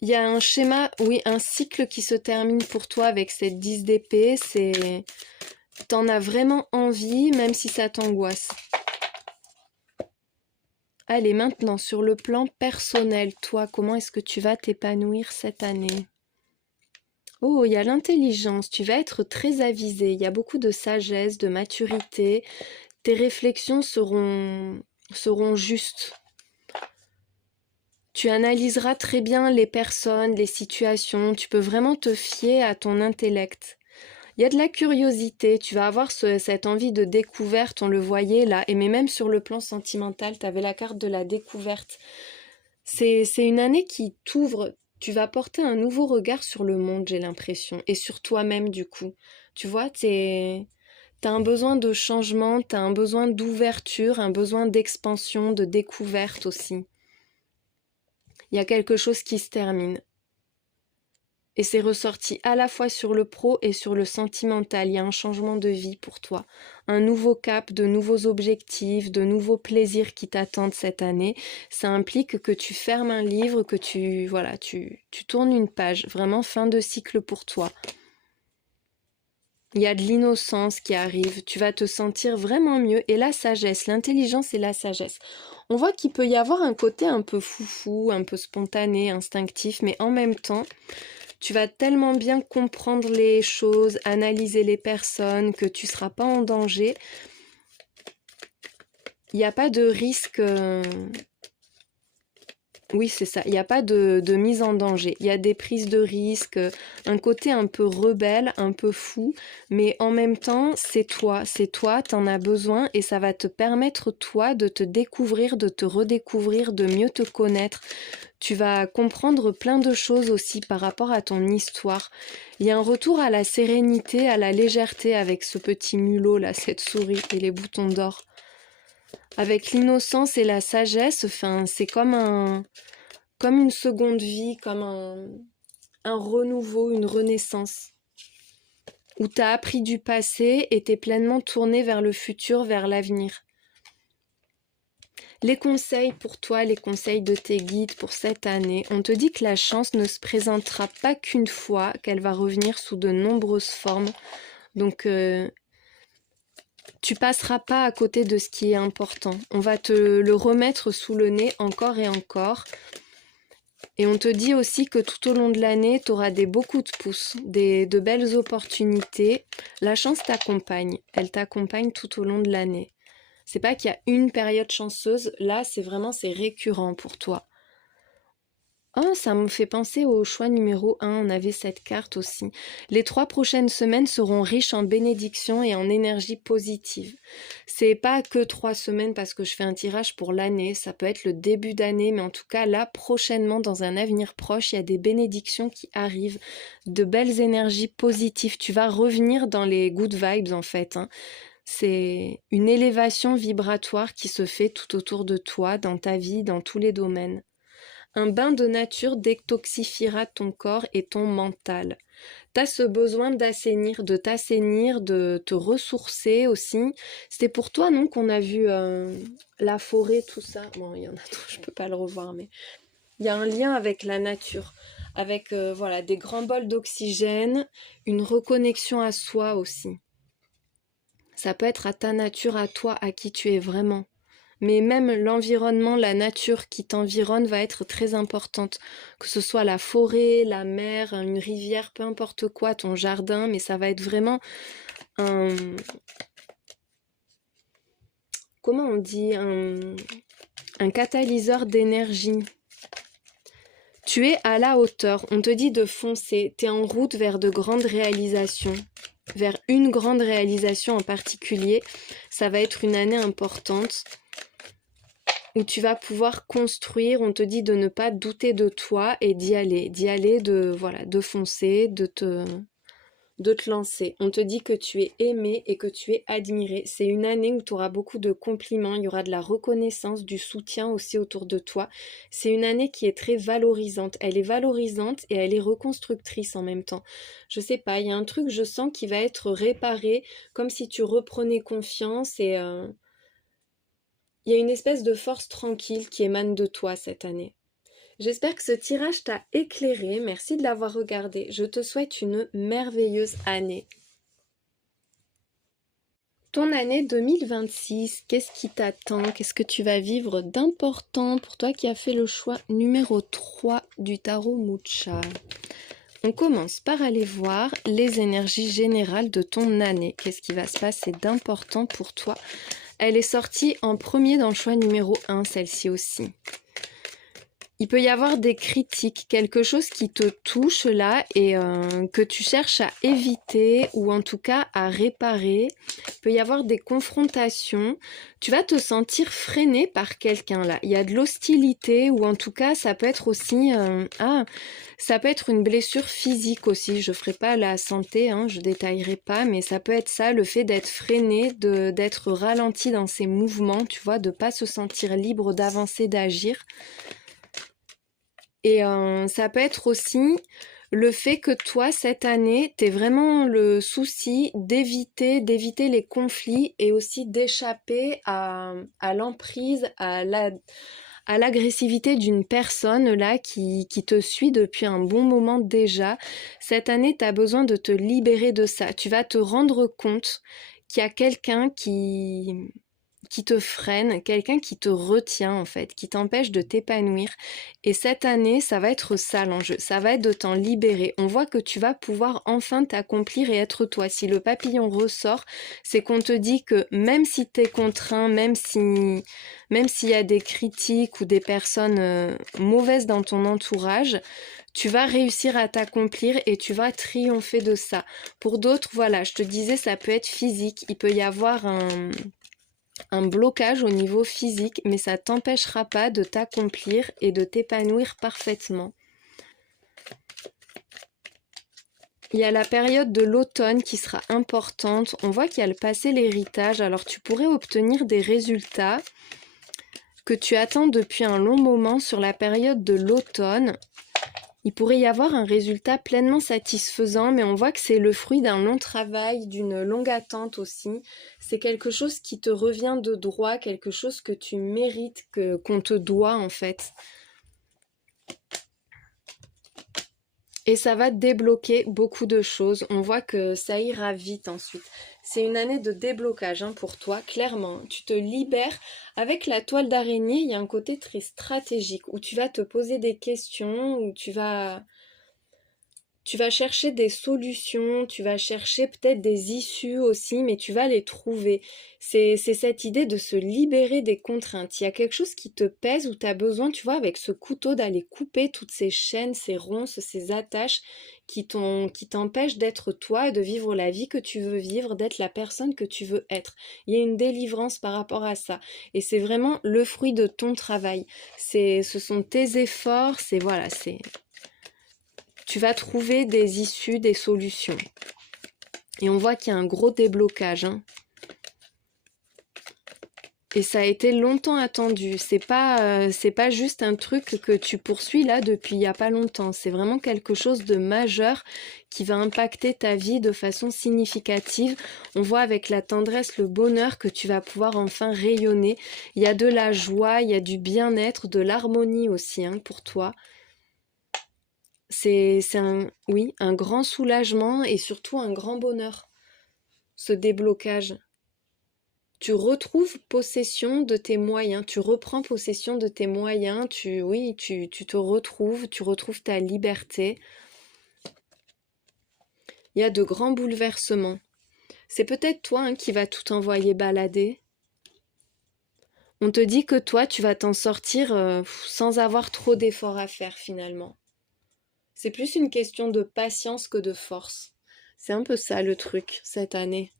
Il y a un schéma, oui, un cycle qui se termine pour toi avec cette 10 d'épée. T'en as vraiment envie, même si ça t'angoisse. Allez, maintenant, sur le plan personnel, toi, comment est-ce que tu vas t'épanouir cette année ? Oh, il y a l'intelligence, tu vas être très avisé, il y a beaucoup de sagesse, de maturité, tes réflexions seront justes. Tu analyseras très bien les personnes, les situations, tu peux vraiment te fier à ton intellect. Il y a de la curiosité, tu vas avoir cette envie de découverte, on le voyait là, mais même sur le plan sentimental, tu avais la carte de la découverte. C'est une année qui t'ouvre, tu vas porter un nouveau regard sur le monde, j'ai l'impression, et sur toi-même du coup. Tu vois, t'as un besoin de changement, t'as un besoin d'ouverture, un besoin d'expansion, de découverte aussi. Il y a quelque chose qui se termine. Et c'est ressorti à la fois sur le pro et sur le sentimental. Il y a un changement de vie pour toi. Un nouveau cap, de nouveaux objectifs, de nouveaux plaisirs qui t'attendent cette année. Ça implique que tu fermes un livre, que tu tournes une page. Vraiment fin de cycle pour toi. Il y a de l'innocence qui arrive. Tu vas te sentir vraiment mieux. Et la sagesse, l'intelligence et la sagesse. On voit qu'il peut y avoir un côté un peu foufou, un peu spontané, instinctif, mais en même temps... Tu vas tellement bien comprendre les choses, analyser les personnes, que tu ne seras pas en danger. Il n'y a pas de risque Oui, c'est ça. Il n'y a pas de mise en danger. Il y a des prises de risques, un côté un peu rebelle, un peu fou, mais en même temps, c'est toi, t'en as besoin et ça va te permettre, toi, de te découvrir, de te redécouvrir, de mieux te connaître. Tu vas comprendre plein de choses aussi par rapport à ton histoire. Il y a un retour à la sérénité, à la légèreté avec ce petit mulot là, cette souris et les boutons d'or. Avec l'innocence et la sagesse, enfin, c'est comme une seconde vie, comme un renouveau, une renaissance, où tu as appris du passé et t'es pleinement tourné vers le futur, vers l'avenir. Les conseils pour toi, les conseils de tes guides pour cette année, on te dit que la chance ne se présentera pas qu'une fois, qu'elle va revenir sous de nombreuses formes. Donc, tu passeras pas à côté de ce qui est important. On va te le remettre sous le nez encore et encore. Et on te dit aussi que tout au long de l'année, tu auras des beaux coups de pouce, de belles opportunités. La chance t'accompagne, elle t'accompagne tout au long de l'année. C'est pas qu'il y a une période chanceuse, là c'est récurrent pour toi. Oh, ça me fait penser au choix numéro 1, on avait cette carte aussi. Les 3 prochaines semaines seront riches en bénédictions et en énergie positive. C'est pas que 3 semaines parce que je fais un tirage pour l'année, ça peut être le début d'année, mais en tout cas là, prochainement, dans un avenir proche, il y a des bénédictions qui arrivent, de belles énergies positives. Tu vas revenir dans les good vibes en fait, hein. C'est une élévation vibratoire qui se fait tout autour de toi, dans ta vie, dans tous les domaines. Un bain de nature détoxifiera ton corps et ton mental. T'as ce besoin d'assainir, de t'assainir, de te ressourcer aussi. C'était pour toi, non, qu'on a vu la forêt, tout ça. Bon, il y en a d'autres, je peux pas le revoir, mais il y a un lien avec la nature, avec voilà, des grands bols d'oxygène, une reconnexion à soi aussi. Ça peut être à ta nature, à toi, à qui tu es vraiment. Mais même l'environnement, la nature qui t'environne va être très importante. Que ce soit la forêt, la mer, une rivière, peu importe quoi, ton jardin, mais ça va être vraiment un... Comment on dit un catalyseur d'énergie. Tu es à la hauteur, on te dit de foncer, tu es en route vers de grandes réalisations. Vers une grande réalisation en particulier, ça va être une année importante où tu vas pouvoir construire, on te dit de ne pas douter de toi et d'y aller, de foncer, de te lancer. On te dit que tu es aimé et que tu es admiré. C'est une année où tu auras beaucoup de compliments, il y aura de la reconnaissance, du soutien aussi autour de toi. C'est une année qui est très valorisante. Elle est valorisante et elle est reconstructrice en même temps. Je sais pas, il y a un truc, je sens, qui va être réparé, comme si tu reprenais confiance et... il y a une espèce de force tranquille qui émane de toi cette année. J'espère que ce tirage t'a éclairé. Merci de l'avoir regardé. Je te souhaite une merveilleuse année. Ton année 2026, qu'est-ce qui t'attend? Qu'est-ce que tu vas vivre d'important pour toi qui as fait le choix numéro 3 du tarot Mucha? On commence par aller voir les énergies générales de ton année. Qu'est-ce qui va se passer d'important pour toi? Elle est sortie en premier dans le choix numéro 1, celle-ci aussi. Il peut y avoir des critiques, quelque chose qui te touche là et que tu cherches à éviter ou en tout cas à réparer. Il peut y avoir des confrontations. Tu vas te sentir freiné par quelqu'un là. Il y a de l'hostilité ou en tout cas ça peut être aussi... ça peut être une blessure physique aussi. Je ferai pas la santé, hein, je détaillerai pas, mais ça peut être ça, le fait d'être freiné, d'être ralenti dans ses mouvements, tu vois, de pas se sentir libre d'avancer, d'agir. Et ça peut être aussi le fait que toi, cette année, t'aies vraiment le souci d'éviter les conflits et aussi d'échapper à l'emprise, à l'agressivité d'une personne là qui te suit depuis un bon moment déjà. Cette année, tu as besoin de te libérer de ça. Tu vas te rendre compte qu'il y a quelqu'un qui te freine, quelqu'un qui te retient en fait, qui t'empêche de t'épanouir. Et cette année, ça va être ça l'enjeu, ça va être de t'en libérer. On voit que tu vas pouvoir enfin t'accomplir et être toi. Si le papillon ressort, c'est qu'on te dit que même si t'es contraint, même s'il y a des critiques ou des personnes mauvaises dans ton entourage, tu vas réussir à t'accomplir et tu vas triompher de ça. Pour d'autres, voilà, je te disais, ça peut être physique, il peut y avoir un blocage au niveau physique, mais ça t'empêchera pas de t'accomplir et de t'épanouir parfaitement. Il y a la période de l'automne qui sera importante. On voit qu'il y a le passé, l'héritage. Alors tu pourrais obtenir des résultats que tu attends depuis un long moment sur la période de l'automne. Il pourrait y avoir un résultat pleinement satisfaisant, mais on voit que c'est le fruit d'un long travail, d'une longue attente aussi. C'est quelque chose qui te revient de droit, quelque chose que tu mérites, qu'on te doit en fait. Et ça va débloquer beaucoup de choses. On voit que ça ira vite ensuite. C'est une année de déblocage pour toi, clairement. Tu te libères. Avec la toile d'araignée, il y a un côté très stratégique où tu vas te poser des questions, où tu vas chercher des solutions, tu vas chercher peut-être des issues aussi, mais tu vas les trouver. C'est cette idée de se libérer des contraintes. Il y a quelque chose qui te pèse ou tu as besoin, tu vois, avec ce couteau d'aller couper toutes ces chaînes, ces ronces, ces attaches qui t'empêchent d'être toi, de vivre la vie que tu veux vivre, d'être la personne que tu veux être. Il y a une délivrance par rapport à ça. Et c'est vraiment le fruit de ton travail. Ce sont tes efforts, tu vas trouver des issues, des solutions. Et on voit qu'il y a un gros déblocage. Et ça a été longtemps attendu. C'est pas juste un truc que tu poursuis là depuis il n'y a pas longtemps. C'est vraiment quelque chose de majeur qui va impacter ta vie de façon significative. On voit avec la tendresse, le bonheur que tu vas pouvoir enfin rayonner. Il y a de la joie, il y a du bien-être, de l'harmonie aussi pour toi. C'est un grand soulagement et surtout un grand bonheur, ce déblocage. Tu retrouves possession de tes moyens, tu reprends possession de tes moyens, tu te retrouves, tu retrouves ta liberté. Il y a de grands bouleversements. C'est peut-être toi qui va tout envoyer balader. On te dit que toi, tu vas t'en sortir sans avoir trop d'efforts à faire finalement. C'est plus une question de patience que de force. C'est un peu ça le truc cette année.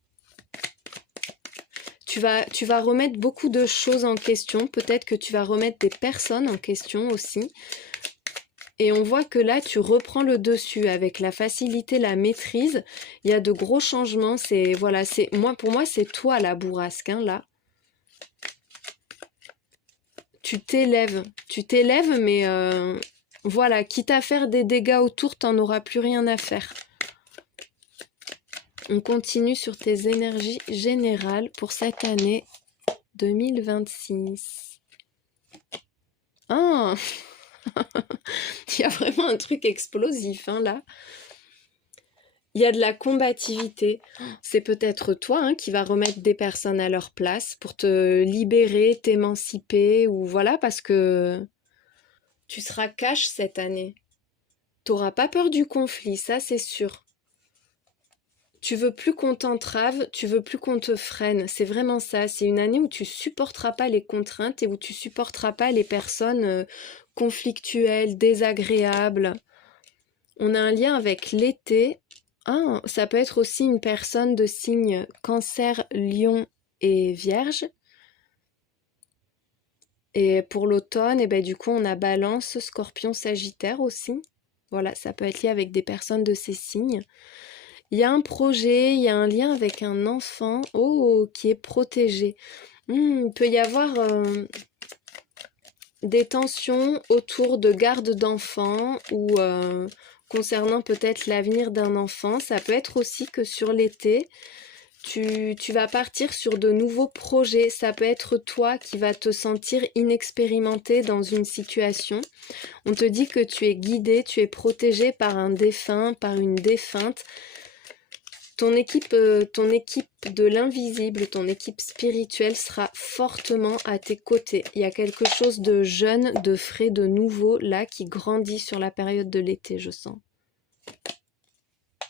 Tu vas remettre beaucoup de choses en question. Peut-être que tu vas remettre des personnes en question aussi. Et on voit que là, tu reprends le dessus avec la facilité, la maîtrise. Il y a de gros changements. Pour moi, c'est toi la bourrasque, là. Tu t'élèves, mais voilà, quitte à faire des dégâts autour, t'en auras plus rien à faire. On continue sur tes énergies générales pour cette année 2026. Ah, il y a vraiment un truc explosif là. Il y a de la combativité. C'est peut-être toi qui va remettre des personnes à leur place pour te libérer, t'émanciper ou voilà, parce que tu seras cash cette année. T'auras pas peur du conflit, ça c'est sûr. Tu veux plus qu'on t'entrave, tu veux plus qu'on te freine. C'est vraiment ça. C'est une année où tu supporteras pas les contraintes et où tu supporteras pas les personnes conflictuelles, désagréables. On a un lien avec l'été. Ah, ça peut être aussi une personne de signe Cancer, Lion et Vierge. Et pour l'automne, du coup, on a Balance, Scorpion, Sagittaire aussi. Voilà, ça peut être lié avec des personnes de ces signes. Il y a un projet, il y a un lien avec un enfant qui est protégé. Il peut y avoir des tensions autour de garde d'enfants ou concernant peut-être l'avenir d'un enfant. Ça peut être aussi que sur l'été, tu vas partir sur de nouveaux projets. Ça peut être toi qui vas te sentir inexpérimenté dans une situation. On te dit que tu es guidé, tu es protégé par un défunt, par une défunte. ton équipe de l'invisible, ton équipe spirituelle sera fortement à tes côtés. Il y a quelque chose de jeune, de frais, de nouveau là qui grandit sur la période de l'été, je sens.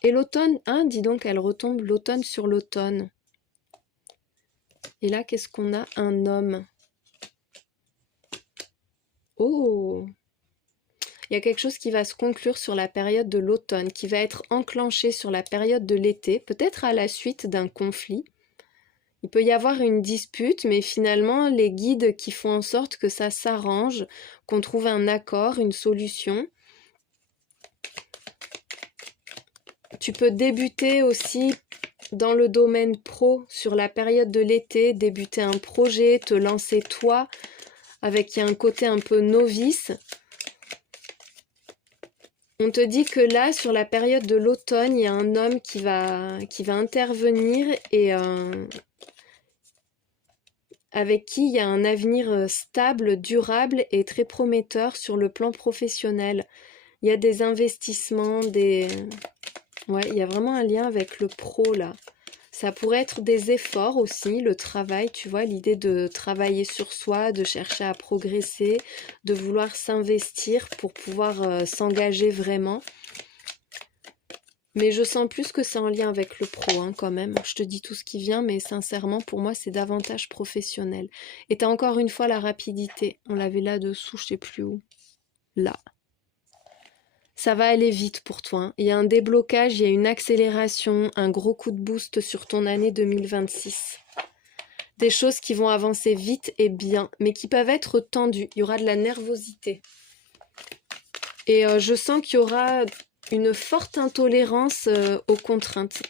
Et l'automne, hein, dis donc, elle retombe l'automne sur l'automne. Et là, qu'est-ce qu'on a? Un homme. Oh! Il y a quelque chose qui va se conclure sur la période de l'automne, qui va être enclenché sur la période de l'été, peut-être à la suite d'un conflit. Il peut y avoir une dispute, mais finalement, les guides qui font en sorte que ça s'arrange, qu'on trouve un accord, une solution. Tu peux débuter aussi dans le domaine pro, sur la période de l'été, débuter un projet, te lancer toi, avec un côté un peu novice. On te dit que là, sur la période de l'automne, il y a un homme qui va intervenir et avec qui il y a un avenir stable, durable et très prometteur sur le plan professionnel. Il y a des investissements, ouais, il y a vraiment un lien avec le pro là. Ça pourrait être des efforts aussi, le travail, tu vois, l'idée de travailler sur soi, de chercher à progresser, de vouloir s'investir pour pouvoir s'engager vraiment. Mais je sens plus que c'est en lien avec le pro, hein, quand même. Je te dis tout ce qui vient, mais sincèrement, pour moi, c'est davantage professionnel. Et t'as encore une fois la rapidité. On l'avait là-dessous, je sais plus où. Là. Ça va aller vite pour toi, hein. Il y a un déblocage, il y a une accélération, un gros coup de boost sur ton année 2026. Des choses qui vont avancer vite et bien, mais qui peuvent être tendues. Il y aura de la nervosité. Et je sens qu'il y aura une forte intolérance aux contraintes.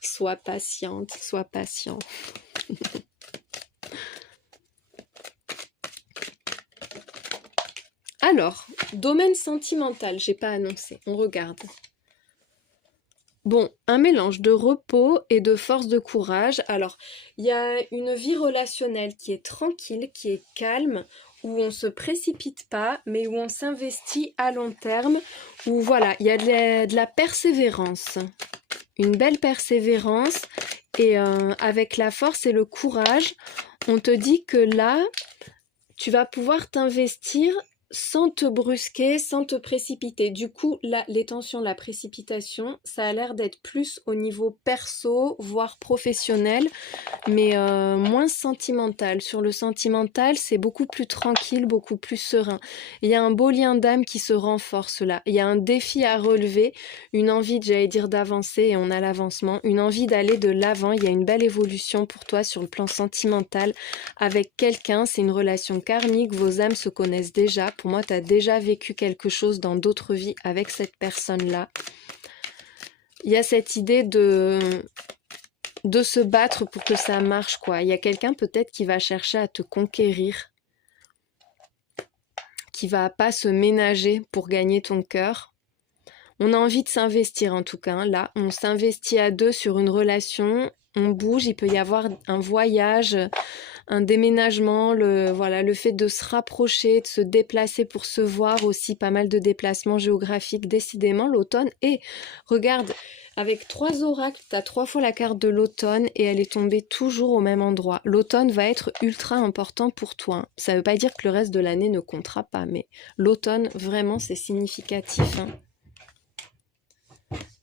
Sois patiente, sois patient. Alors, domaine sentimental, j'ai pas annoncé, on regarde. Bon, un mélange de repos et de force de courage. Alors, il y a une vie relationnelle qui est tranquille, qui est calme, où on se précipite pas, mais où on s'investit à long terme, où voilà, il y a de la persévérance. Une belle persévérance, et avec la force et le courage, on te dit que là, tu vas pouvoir t'investir sans te brusquer, sans te précipiter. Du coup, là, les tensions, la précipitation, ça a l'air d'être plus au niveau perso, voire professionnel, mais moins sentimental. Sur le sentimental, c'est beaucoup plus tranquille, beaucoup plus serein. Il y a un beau lien d'âme qui se renforce là. Il y a un défi à relever, une envie, j'allais dire, d'avancer, et on a l'avancement, une envie d'aller de l'avant. Il y a une belle évolution pour toi sur le plan sentimental avec quelqu'un. C'est une relation karmique, vos âmes se connaissent déjà. Pour moi, tu as déjà vécu quelque chose dans d'autres vies avec cette personne-là. Il y a cette idée de se battre pour que ça marche, quoi. Il y a quelqu'un peut-être qui va chercher à te conquérir, qui va pas se ménager pour gagner ton cœur. On a envie de s'investir en tout cas, hein. Là, on s'investit à deux sur une relation, on bouge, il peut y avoir un voyage, un déménagement, le fait de se rapprocher, de se déplacer pour se voir aussi, pas mal de déplacements géographiques, décidément l'automne. Et regarde, avec 3 oracles, tu as 3 fois la carte de l'automne et elle est tombée toujours au même endroit. L'automne va être ultra important pour toi. Ça ne veut pas dire que le reste de l'année ne comptera pas, mais l'automne, vraiment, c'est significatif, hein.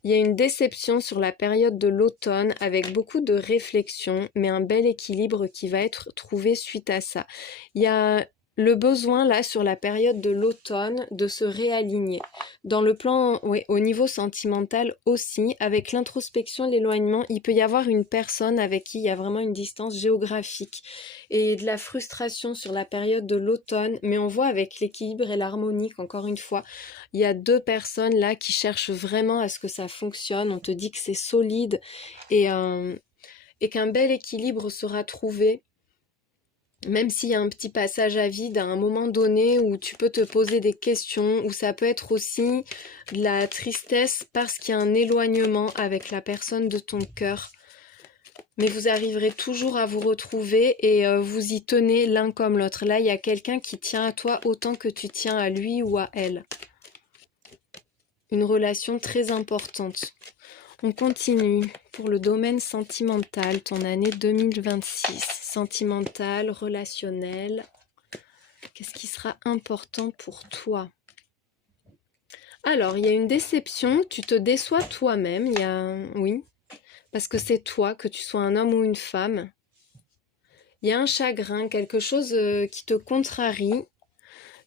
Il y a une déception sur la période de l'automne avec beaucoup de réflexion, mais un bel équilibre qui va être trouvé suite à ça. Il y a le besoin là sur la période de l'automne de se réaligner. Dans le plan, oui, au niveau sentimental aussi, avec l'introspection, l'éloignement, il peut y avoir une personne avec qui il y a vraiment une distance géographique et de la frustration sur la période de l'automne, mais on voit avec l'équilibre et l'harmonie qu'encore une fois, il y a 2 personnes là qui cherchent vraiment à ce que ça fonctionne. On te dit que c'est solide et qu'un bel équilibre sera trouvé. Même s'il y a un petit passage à vide à un moment donné où tu peux te poser des questions, où ça peut être aussi de la tristesse parce qu'il y a un éloignement avec la personne de ton cœur. Mais vous arriverez toujours à vous retrouver et vous y tenez l'un comme l'autre. Là, il y a quelqu'un qui tient à toi autant que tu tiens à lui ou à elle. Une relation très importante. On continue pour le domaine sentimental, ton année 2026. Sentimental, relationnel. Qu'est-ce qui sera important pour toi? Alors, il y a une déception, tu te déçois toi-même, oui, parce que c'est toi, que tu sois un homme ou une femme. Il y a un chagrin, quelque chose qui te contrarie,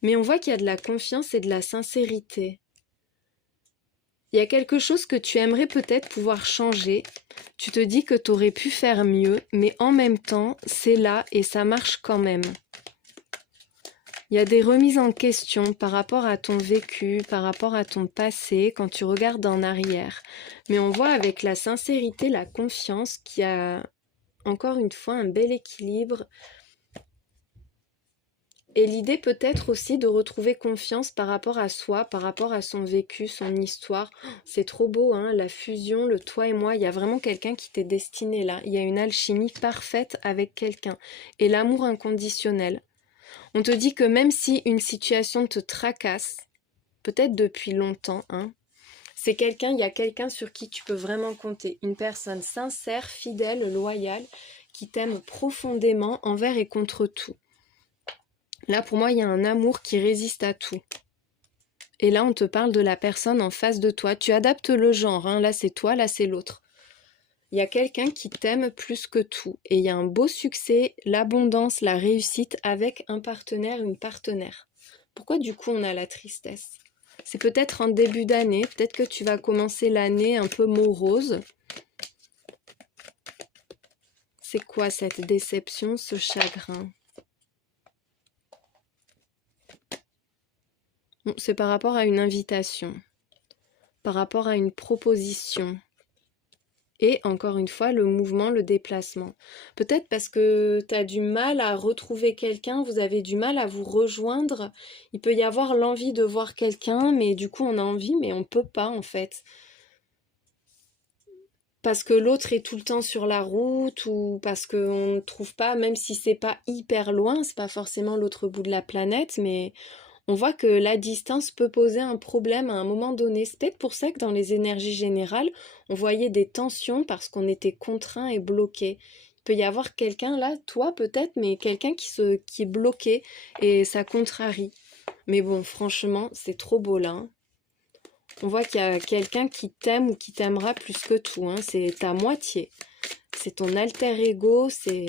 mais on voit qu'il y a de la confiance et de la sincérité. Il y a quelque chose que tu aimerais peut-être pouvoir changer. Tu te dis que tu aurais pu faire mieux, mais en même temps, c'est là et ça marche quand même. Il y a des remises en question par rapport à ton vécu, par rapport à ton passé, quand tu regardes en arrière. Mais on voit avec la sincérité, la confiance, qu'il y a encore une fois un bel équilibre. Et l'idée peut-être aussi de retrouver confiance par rapport à soi, par rapport à son vécu, son histoire. C'est trop beau, hein, la fusion, le toi et moi. Il y a vraiment quelqu'un qui t'est destiné là. Il y a une alchimie parfaite avec quelqu'un. Et l'amour inconditionnel. On te dit que même si une situation te tracasse, peut-être depuis longtemps, hein, il y a quelqu'un sur qui tu peux vraiment compter. Une personne sincère, fidèle, loyale, qui t'aime profondément envers et contre tout. Là, pour moi, il y a un amour qui résiste à tout. Et là, on te parle de la personne en face de toi. Tu adaptes le genre, hein. Là, c'est toi, là, c'est l'autre. Il y a quelqu'un qui t'aime plus que tout. Et il y a un beau succès, l'abondance, la réussite avec un partenaire, une partenaire. Pourquoi du coup on a la tristesse? C'est peut-être en début d'année, peut-être que tu vas commencer l'année un peu morose. C'est quoi cette déception, ce chagrin? Bon, c'est par rapport à une invitation, par rapport à une proposition. Et encore une fois, le mouvement, le déplacement. Peut-être parce que tu as du mal à retrouver quelqu'un, vous avez du mal à vous rejoindre. Il peut y avoir l'envie de voir quelqu'un, mais du coup on a envie, mais on peut pas en fait. Parce que l'autre est tout le temps sur la route, ou parce qu'on ne trouve pas, même si c'est pas hyper loin, c'est pas forcément l'autre bout de la planète, mais on voit que la distance peut poser un problème à un moment donné. C'est peut-être pour ça que dans les énergies générales, on voyait des tensions parce qu'on était contraint et bloqué. Il peut y avoir quelqu'un là, toi peut-être, mais quelqu'un qui est bloqué et ça contrarie. Mais bon, franchement, c'est trop beau là, hein. On voit qu'il y a quelqu'un qui t'aime ou qui t'aimera plus que tout, hein. C'est ta moitié. C'est ton alter ego, c'est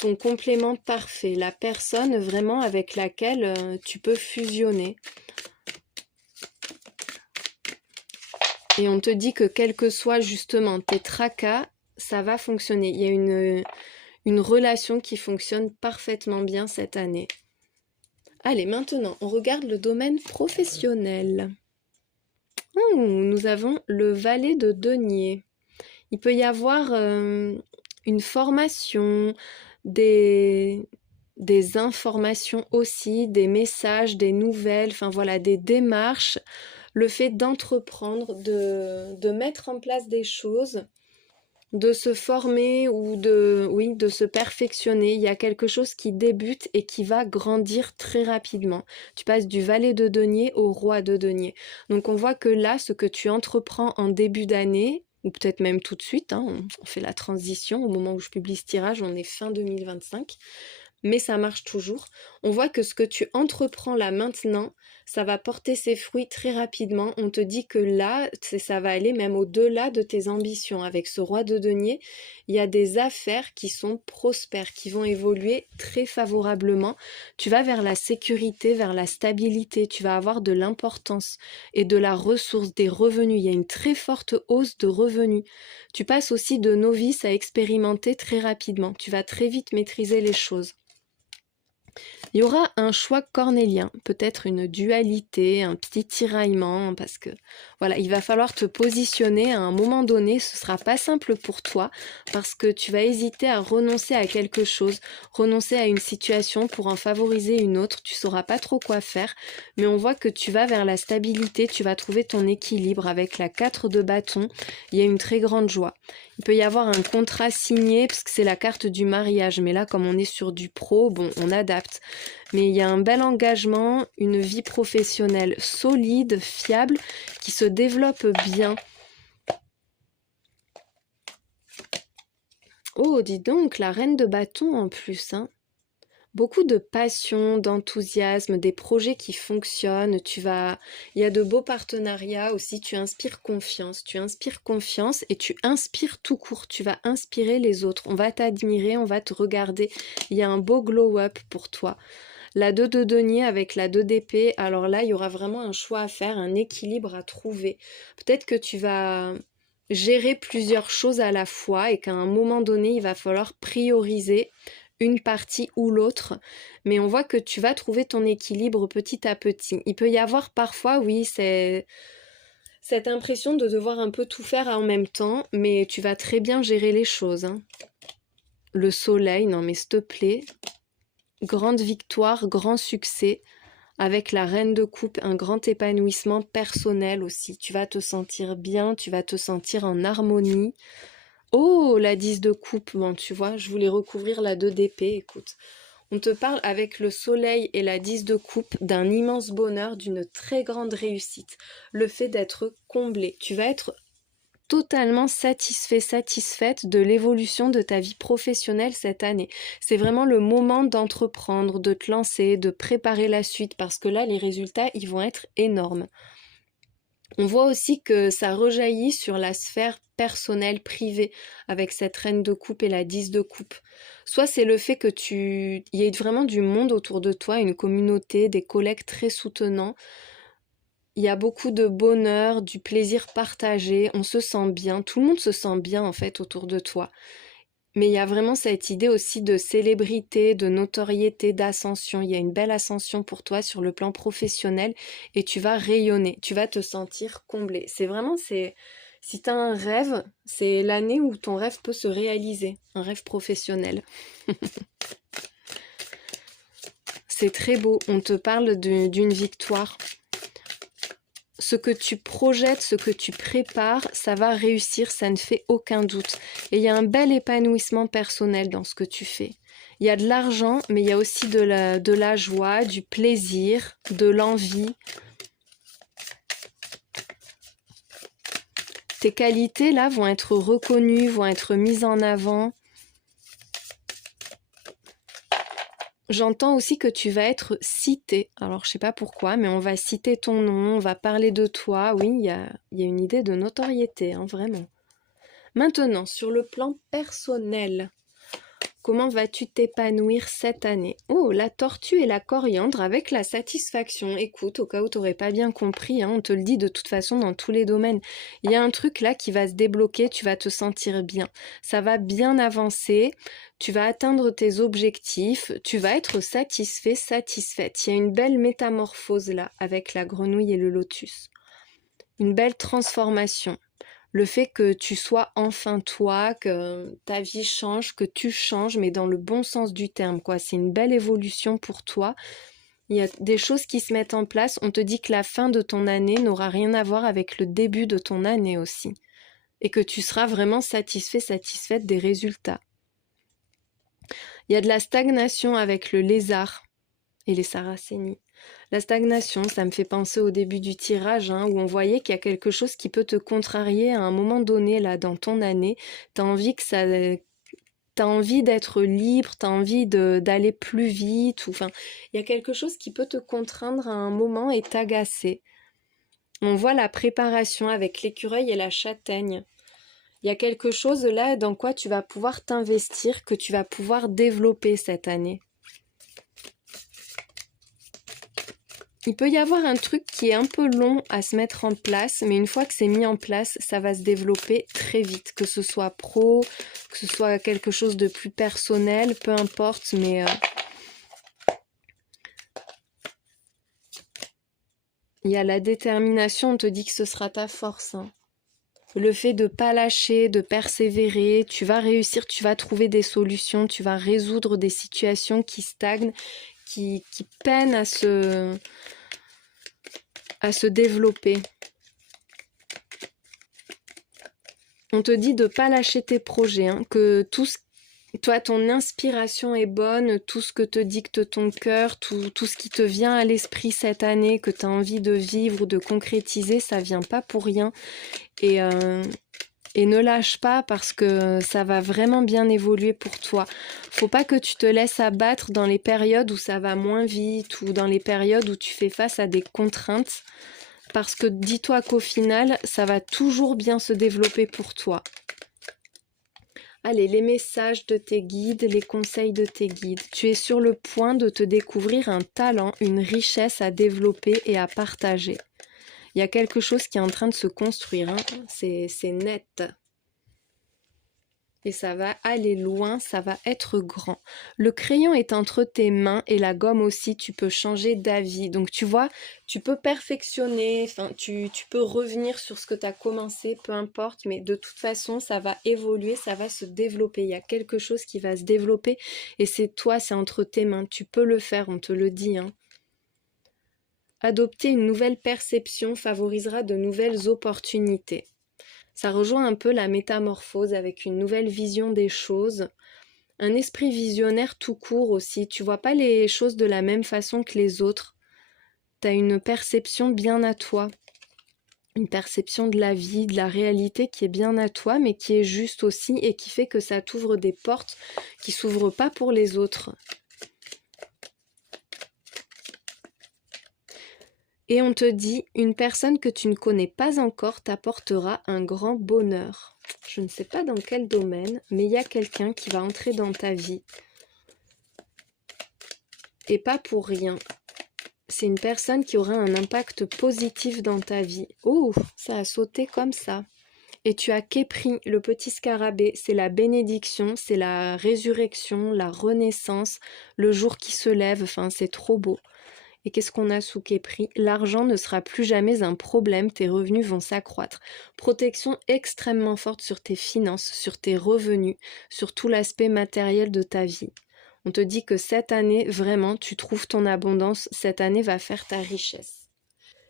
ton complément parfait, la personne vraiment avec laquelle tu peux fusionner. Et on te dit que quel que soit justement tes tracas, ça va fonctionner. Il y a une relation qui fonctionne parfaitement bien cette année. Allez, maintenant, on regarde le domaine professionnel. Nous avons le valet de denier. Il peut y avoir une formation, des informations aussi, des messages, des nouvelles, enfin voilà, des démarches, le fait d'entreprendre, de mettre en place des choses, de se former ou de se perfectionner. Il y a quelque chose qui débute et qui va grandir très rapidement. Tu passes du valet de denier au roi de denier. Donc on voit que là, ce que tu entreprends en début d'année, ou peut-être même tout de suite, hein, on fait la transition, au moment où je publie ce tirage, on est fin 2025, mais ça marche toujours. On voit que ce que tu entreprends là maintenant, ça va porter ses fruits très rapidement. On te dit que là, ça va aller même au-delà de tes ambitions. Avec ce roi de denier, il y a des affaires qui sont prospères, qui vont évoluer très favorablement. Tu vas vers la sécurité, vers la stabilité, tu vas avoir de l'importance et de la ressource, des revenus. Il y a une très forte hausse de revenus. Tu passes aussi de novice à expérimenter très rapidement. Tu vas très vite maîtriser les choses. Il y aura un choix cornélien, peut-être une dualité, un petit tiraillement, parce que voilà, il va falloir te positionner à un moment donné, ce sera pas simple pour toi, parce que tu vas hésiter à renoncer à quelque chose, renoncer à une situation pour en favoriser une autre, tu sauras pas trop quoi faire, mais on voit que tu vas vers la stabilité, tu vas trouver ton équilibre avec la 4 de bâton, il y a une très grande joie. Il peut y avoir un contrat signé, parce que c'est la carte du mariage. Mais là, comme on est sur du pro, bon, on adapte. Mais il y a un bel engagement, une vie professionnelle solide, fiable, qui se développe bien. Oh, dis donc, la reine de bâton en plus, hein. Beaucoup de passion, d'enthousiasme, des projets qui fonctionnent, il y a de beaux partenariats aussi, tu inspires confiance et tu inspires tout court, tu vas inspirer les autres, on va t'admirer, on va te regarder, il y a un beau glow-up pour toi. La 2 de denier avec la 2 d'épée, alors là, il y aura vraiment un choix à faire, un équilibre à trouver. Peut-être que tu vas gérer plusieurs choses à la fois et qu'à un moment donné, il va falloir prioriser une partie ou l'autre, mais on voit que tu vas trouver ton équilibre petit à petit. Il peut y avoir parfois, oui, c'est cette impression de devoir un peu tout faire en même temps, mais tu vas très bien gérer les choses, hein. Le soleil, non mais s'il te plaît, grande victoire, grand succès, avec la reine de coupe, un grand épanouissement personnel aussi. Tu vas te sentir bien, tu vas te sentir en harmonie. Oh, la 10 de coupe, bon tu vois, je voulais recouvrir la 2 d'épée, écoute. On te parle avec le soleil et la 10 de coupe d'un immense bonheur, d'une très grande réussite. Le fait d'être comblé, tu vas être totalement satisfait, satisfaite de l'évolution de ta vie professionnelle cette année. C'est vraiment le moment d'entreprendre, de te lancer, de préparer la suite, parce que là, les résultats, ils vont être énormes. On voit aussi que ça rejaillit sur la sphère personnelle, privée, avec cette reine de coupe et la 10 de coupe. Soit c'est le fait que il y ait vraiment du monde autour de toi, une communauté, des collègues très soutenants. Il y a beaucoup de bonheur, du plaisir partagé, on se sent bien, tout le monde se sent bien en fait autour de toi. Mais il y a vraiment cette idée aussi de célébrité, de notoriété, d'ascension. Il y a une belle ascension pour toi sur le plan professionnel et tu vas rayonner, tu vas te sentir comblé. Si tu as un rêve, c'est l'année où ton rêve peut se réaliser, un rêve professionnel. C'est très beau, on te parle d'une victoire. Ce que tu projettes, ce que tu prépares, ça va réussir, ça ne fait aucun doute. Et il y a un bel épanouissement personnel dans ce que tu fais. Il y a de l'argent, mais il y a aussi de la joie, du plaisir, de l'envie. Tes qualités, là, vont être reconnues, vont être mises en avant. J'entends aussi que tu vas être cité. Alors, je sais pas pourquoi, mais on va citer ton nom, on va parler de toi. Oui, il y a une idée de notoriété, hein, vraiment. Maintenant, sur le plan personnel, comment vas-tu t'épanouir cette année? Oh, la tortue et la coriandre avec la satisfaction. Écoute, au cas où tu n'aurais pas bien compris, hein, on te le dit de toute façon dans tous les domaines. Il y a un truc là qui va se débloquer, tu vas te sentir bien. Ça va bien avancer, tu vas atteindre tes objectifs, tu vas être satisfait, satisfaite. Il y a une belle métamorphose là avec la grenouille et le lotus. Une belle transformation. Le fait que tu sois enfin toi, que ta vie change, que tu changes, mais dans le bon sens du terme, quoi. C'est une belle évolution pour toi. Il y a des choses qui se mettent en place. On te dit que la fin de ton année n'aura rien à voir avec le début de ton année aussi. Et que tu seras vraiment satisfait, satisfaite des résultats. Il y a de la stagnation avec le lézard et les saracénies. La stagnation, ça me fait penser au début du tirage, hein, où on voyait qu'il y a quelque chose qui peut te contrarier à un moment donné, là, dans ton année. T'as envie d'être libre, t'as envie d'aller plus vite, enfin, il y a quelque chose qui peut te contraindre à un moment et t'agacer. On voit la préparation avec l'écureuil et la châtaigne. Il y a quelque chose là dans quoi tu vas pouvoir t'investir, que tu vas pouvoir développer cette année. Il peut y avoir un truc qui est un peu long à se mettre en place, mais une fois que c'est mis en place, ça va se développer très vite, que ce soit pro, que ce soit quelque chose de plus personnel, peu importe, mais il y a la détermination, on te dit que ce sera ta force, hein. Le fait de pas lâcher, de persévérer, tu vas réussir, tu vas trouver des solutions, tu vas résoudre des situations qui stagnent, qui peinent à se développer. On te dit de ne pas lâcher tes projets, hein, que toi, ton inspiration est bonne, tout ce que te dicte ton cœur, tout ce qui te vient à l'esprit cette année, que tu as envie de vivre ou de concrétiser, ça vient pas pour rien. Et ne lâche pas parce que ça va vraiment bien évoluer pour toi. Faut pas que tu te laisses abattre dans les périodes où ça va moins vite ou dans les périodes où tu fais face à des contraintes. Parce que dis-toi qu'au final, ça va toujours bien se développer pour toi. Allez, les messages de tes guides, les conseils de tes guides. Tu es sur le point de te découvrir un talent, une richesse à développer et à partager. Il y a quelque chose qui est en train de se construire, hein. C'est net. Et ça va aller loin, ça va être grand. Le crayon est entre tes mains et la gomme aussi, tu peux changer d'avis. Donc tu vois, tu peux perfectionner, enfin, tu peux revenir sur ce que tu as commencé, peu importe, mais de toute façon, ça va évoluer, ça va se développer. Il y a quelque chose qui va se développer et c'est toi, c'est entre tes mains. Tu peux le faire, on te le dit, hein. Adopter une nouvelle perception favorisera de nouvelles opportunités. Ça rejoint un peu la métamorphose avec une nouvelle vision des choses. Un esprit visionnaire tout court aussi. Tu vois pas les choses de la même façon que les autres. Tu as une perception bien à toi. Une perception de la vie, de la réalité qui est bien à toi, mais qui est juste aussi et qui fait que ça t'ouvre des portes qui s'ouvrent pas pour les autres. Et on te dit, une personne que tu ne connais pas encore t'apportera un grand bonheur. Je ne sais pas dans quel domaine, mais il y a quelqu'un qui va entrer dans ta vie. Et pas pour rien. C'est une personne qui aura un impact positif dans ta vie. Oh, ça a sauté comme ça. Et tu as Képri, le petit scarabée, c'est la bénédiction, c'est la résurrection, la renaissance, le jour qui se lève, enfin c'est trop beau. Et qu'est-ce qu'on a sous Képri? L'argent ne sera plus jamais un problème, tes revenus vont s'accroître. Protection extrêmement forte sur tes finances, sur tes revenus, sur tout l'aspect matériel de ta vie. On te dit que cette année, vraiment, tu trouves ton abondance, cette année va faire ta richesse.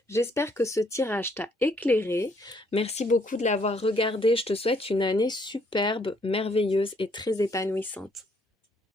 J'espère que ce tirage t'a éclairé. Merci beaucoup de l'avoir regardé. Je te souhaite une année superbe, merveilleuse et très épanouissante.